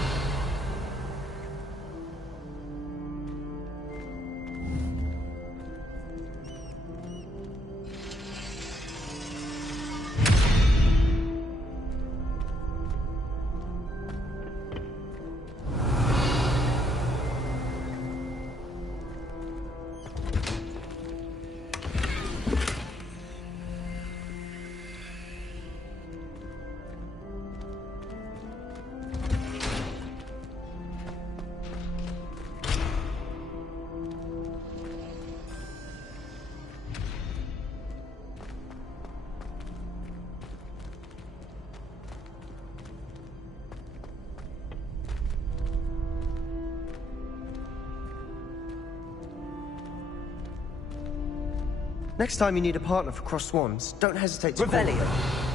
Next time you need a partner for Crossed Swans, don't hesitate to call me. Revelio.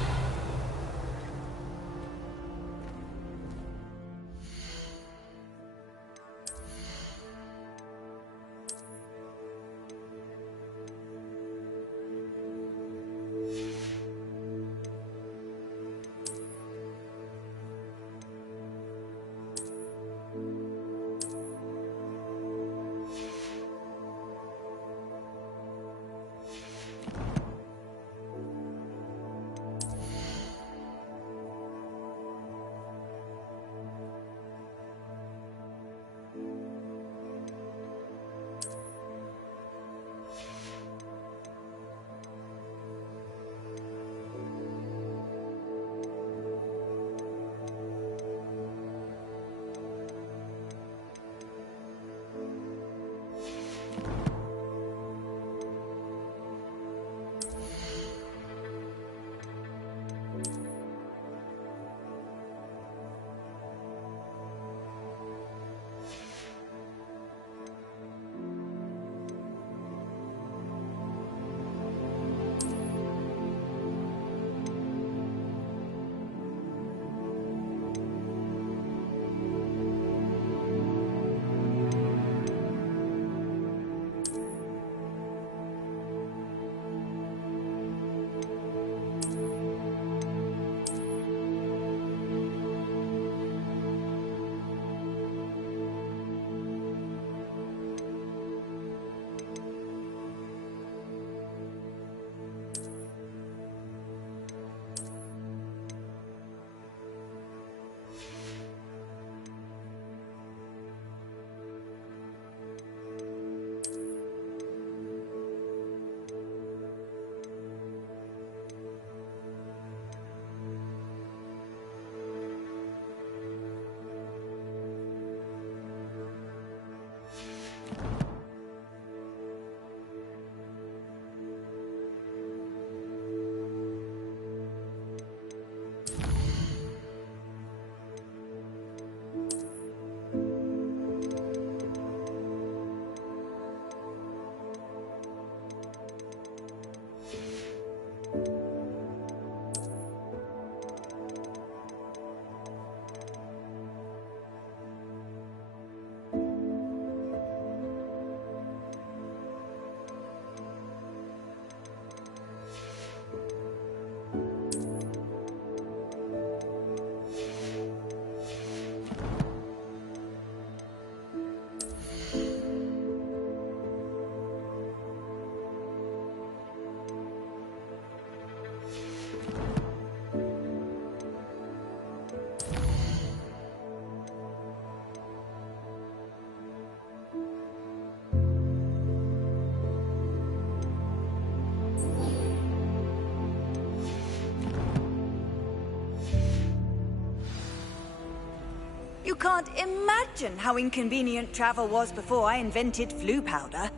You can't imagine how inconvenient travel was before I invented flu powder.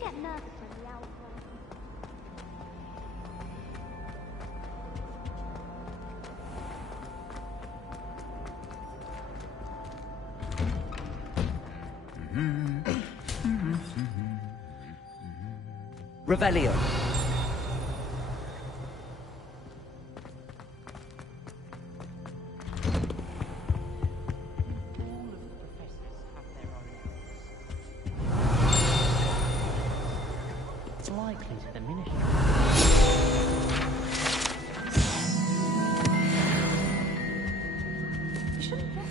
get nervous when the owls roll. Revelio. It's likely to diminish. You shouldn't drop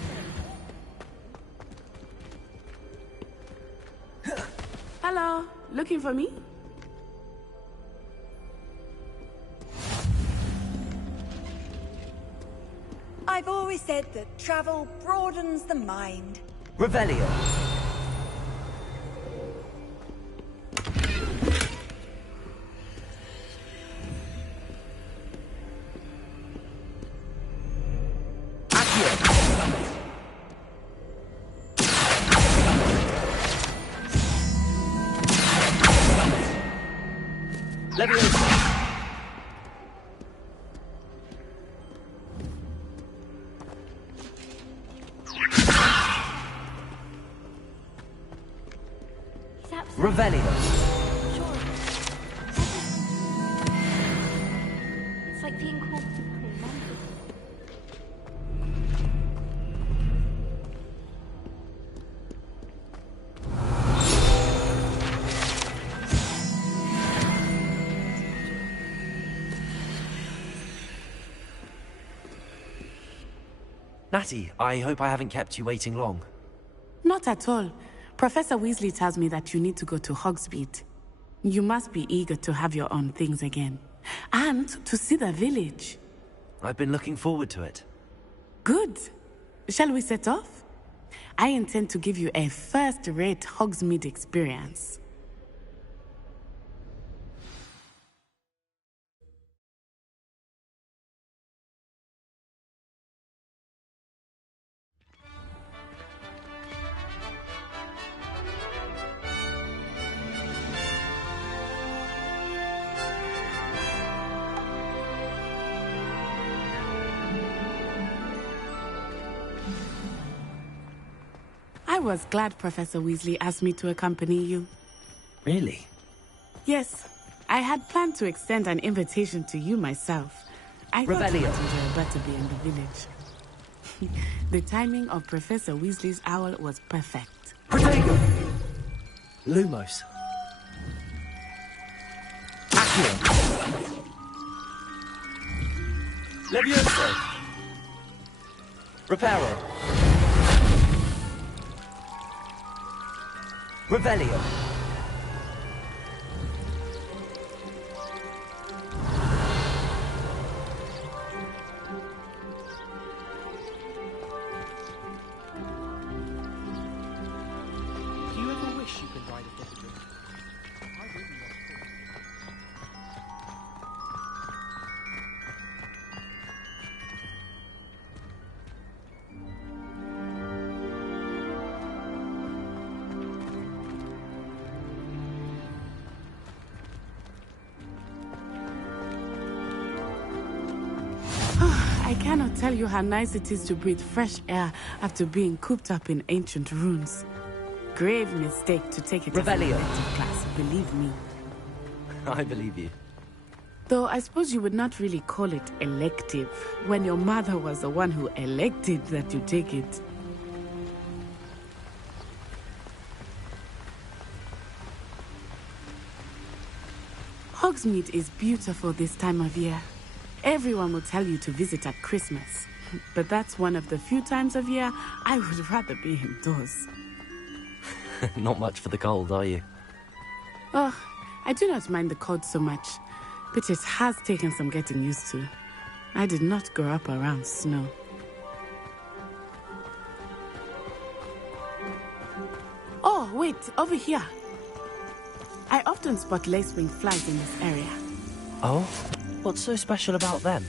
it. Hello, looking for me? I've always said that travel broadens the mind. Revelio. Revelio. It's like being called to Natty, I hope I haven't kept you waiting long. Not at all. Professor Weasley tells me that you need to go to Hogsmeade. You must be eager to have your own things again. And to see the village. I've been looking forward to it. Good. Shall we set off? I intend to give you a first-rate Hogsmeade experience. I was glad Professor Weasley asked me to accompany you. Really? Yes. I had planned to extend an invitation to you myself. I thought you might enjoy better be in the village. The timing of Professor Weasley's owl was perfect. Protego! Lumos. Accio. Levioso. Reparo. Revelio. Do you ever wish you could ride a different? I really want to. I cannot tell you how nice it is to breathe fresh air after being cooped up in ancient ruins. Grave mistake to take it as an elective class, believe me. I believe you. Though I suppose you would not really call it elective when your mother was the one who elected that you take it. Hogsmeade is beautiful this time of year. Everyone will tell you to visit at Christmas. But that's one of the few times of year I would rather be indoors. Not much for the cold, are you? Oh, I do not mind the cold so much, but it has taken some getting used to. I did not grow up around snow. Oh, wait, over here. I often spot lacewing flies in this area. Oh? What's so special about them?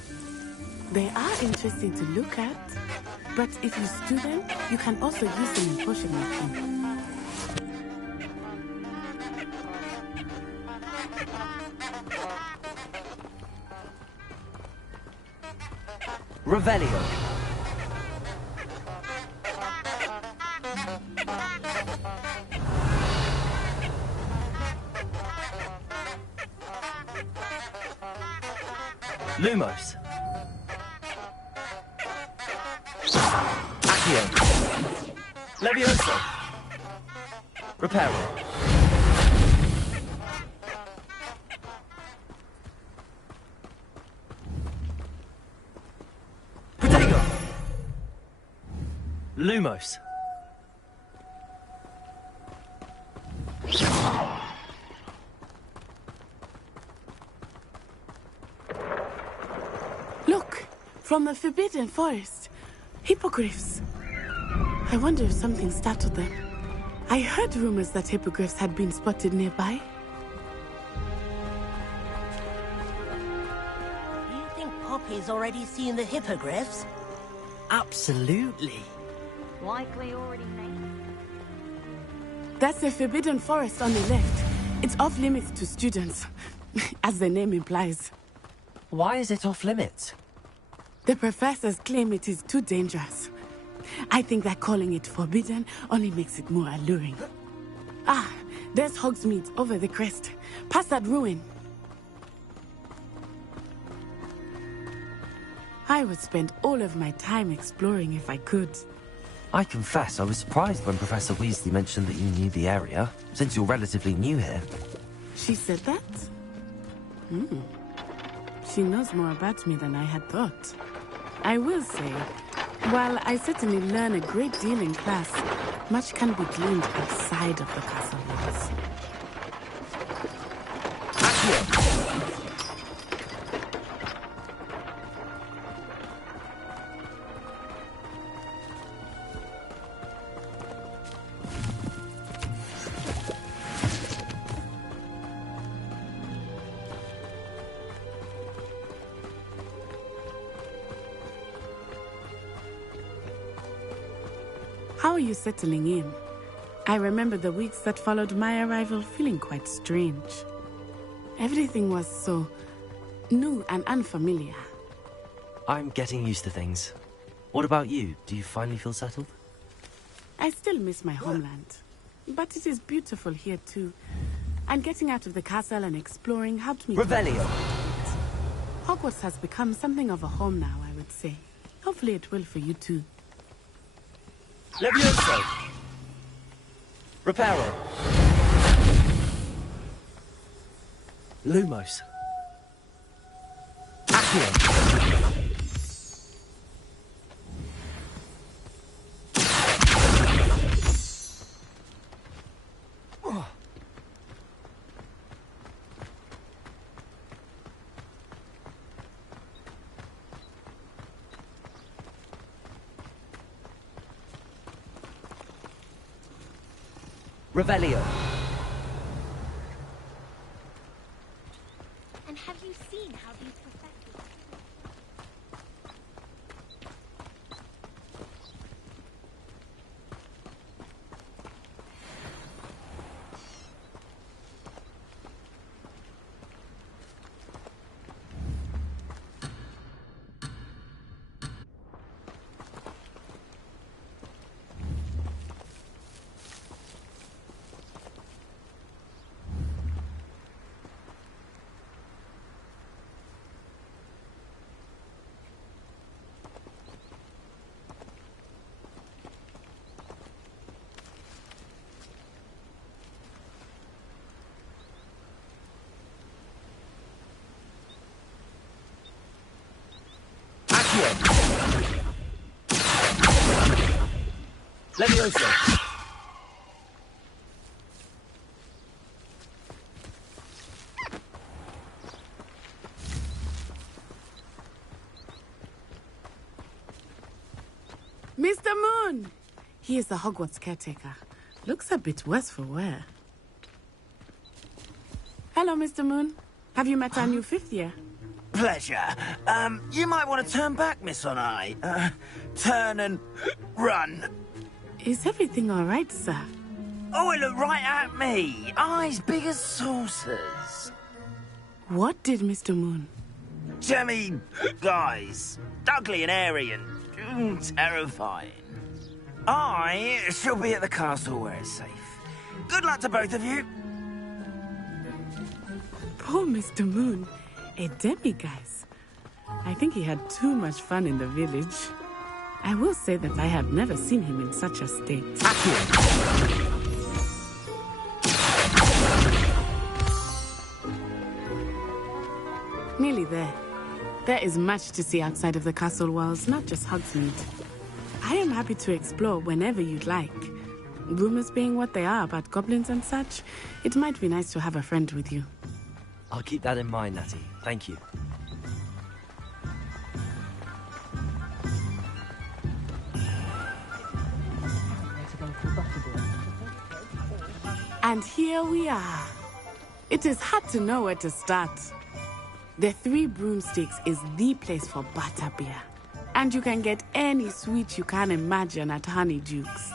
They are interesting to look at, but if you stew them, you can also use them in potion making. Revelio. Lumos. Accio. Levioso. Reparo. Protego. Lumos. Look, from the Forbidden Forest. Hippogriffs. I wonder if something startled them. I heard rumors that hippogriffs had been spotted nearby. Do you think Poppy's already seen the hippogriffs? Absolutely. Likely already made. That's the Forbidden Forest on the left. It's off limits to students, as the name implies. Why is it off limits? The professors claim it is too dangerous. I think that calling it forbidden only makes it more alluring. Ah, there's Hogsmeade over the crest. Past that ruin. I would spend all of my time exploring if I could. I confess I was surprised when Professor Weasley mentioned that you knew the area, since you're relatively new here. She said that? She knows more about me than I had thought. I will say, while I certainly learn a great deal in class, much can be gleaned outside of the castle walls. How are you settling in? I remember the weeks that followed my arrival feeling quite strange. Everything was so new and unfamiliar. I'm getting used to things. What about you? Do you finally feel settled? I still miss my homeland, but it is beautiful here too. And getting out of the castle and exploring helped me. Revelio. Hogwarts has become something of a home now, I would say. Hopefully it will for you too. Levioso. Reparo. Lumos. Accio. Revelio. And have you seen how these professors... Levioso. Mr. Moon! He is the Hogwarts caretaker. Looks a bit worse for wear. Hello, Mr. Moon. Have you met our new fifth year? Pleasure. You might want to turn back, Miss Onai. Turn and run. Is everything all right, sir? Oh, it looked right at me. Eyes big as saucers. What did Mr. Moon? Jemmy, guys, ugly and airy and terrifying. I shall be at the castle where it's safe. Good luck to both of you. Poor Mr. Moon, a demiguise. I think he had too much fun in the village. I will say that I have never seen him in such a state. Nearly there. There is much to see outside of the castle walls, not just Hogsmeade. I am happy to explore whenever you'd like. Rumors being what they are about goblins and such, it might be nice to have a friend with you. I'll keep that in mind, Natty. Thank you. And here we are. It is hard to know where to start. The Three Broomsticks is the place for butterbeer. And you can get any sweet you can imagine at Honeydukes.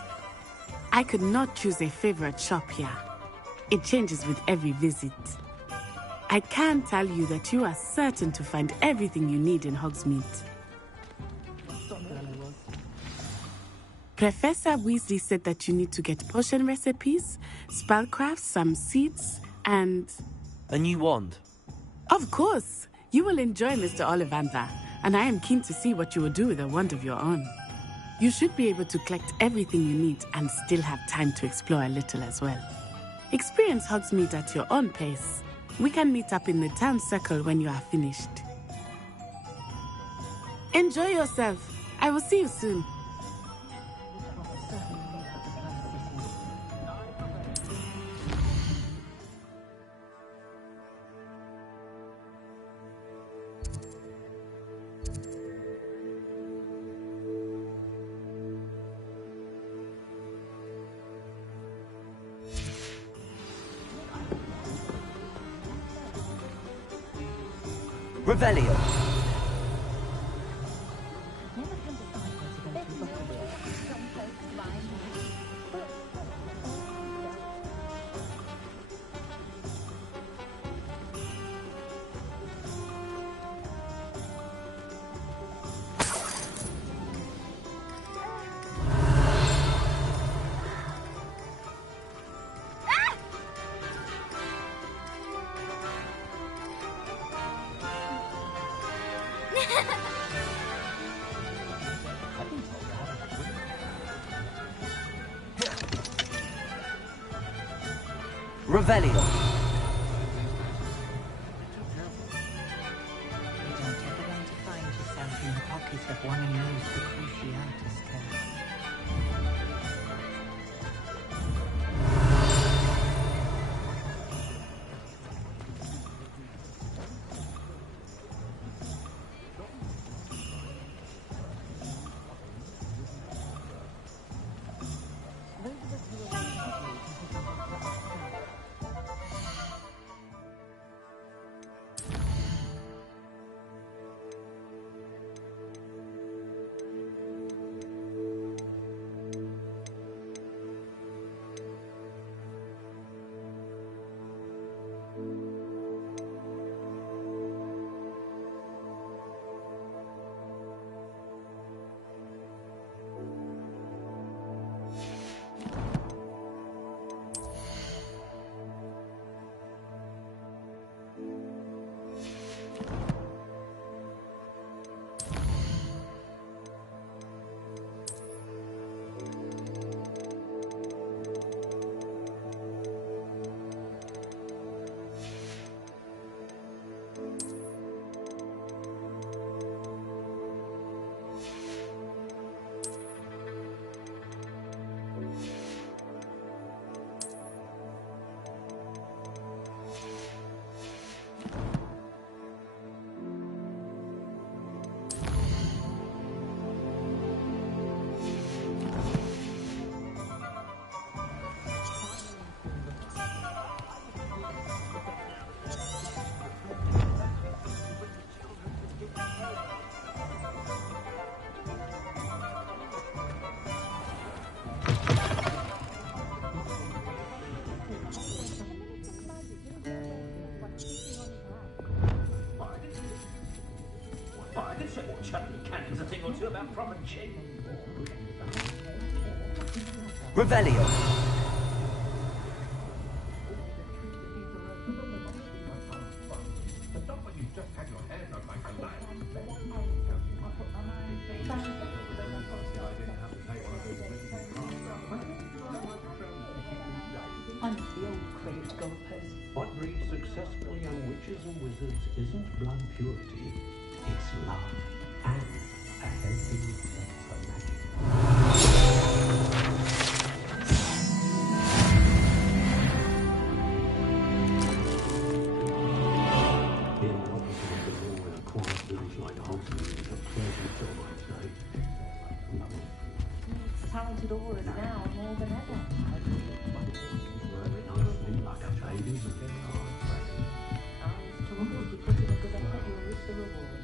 I could not choose a favorite shop here. It changes with every visit. I can tell you that you are certain to find everything you need in Hogsmeade. Professor Weasley said that you need to get potion recipes, spellcrafts, some seeds, and... A new wand? Of course! You will enjoy Mr. Ollivander, and I am keen to see what you will do with a wand of your own. You should be able to collect everything you need and still have time to explore a little as well. Experience Hogsmeade at your own pace. We can meet up in the town circle when you are finished. Enjoy yourself. I will see you soon. Revelio. Revelio. You don't ever want to find yourself in the pocket of one who knows the Cruciatus curse. cannons a thing or two about proper shape. Revelio. What breeds successful young witches and wizards isn't blood purity, it's love and a healthy respect for magic. Being opposite of the door where a quiet village like Hogwarts is a pleasant job, I'd say. Needs talented auras now more than ever. Working honestly like a baby's looking hard. I was told if you put in a good effort, you'll reap the rewards.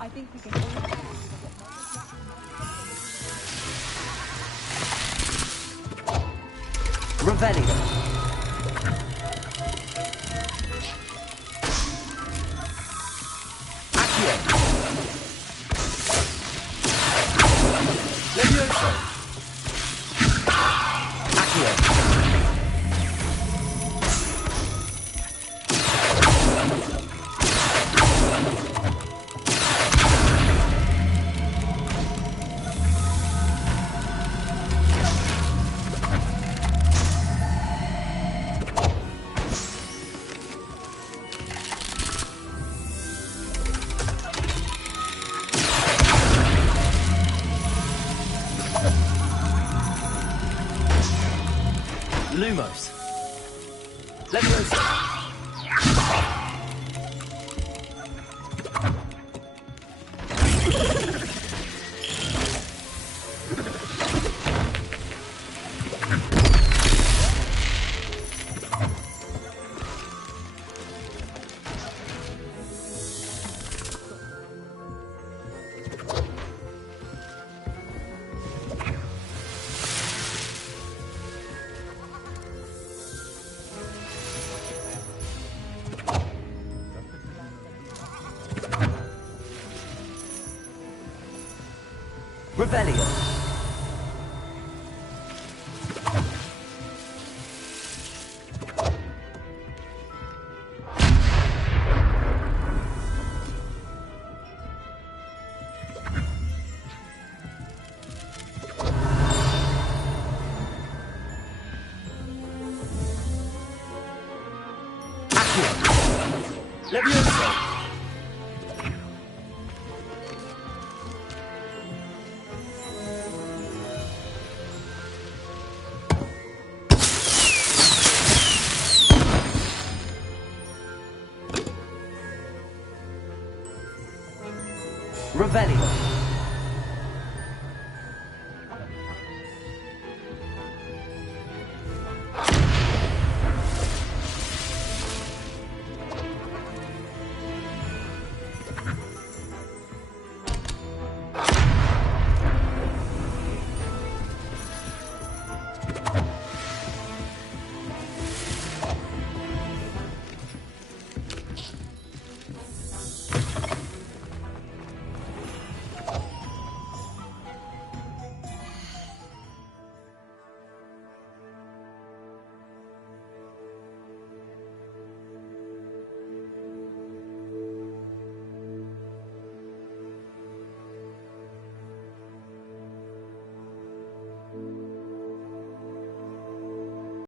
I think we can all... Revelio. Accio. Levioso. Accio. Lumos. Levioso. Revelio. Accio. Levioso. Revelio.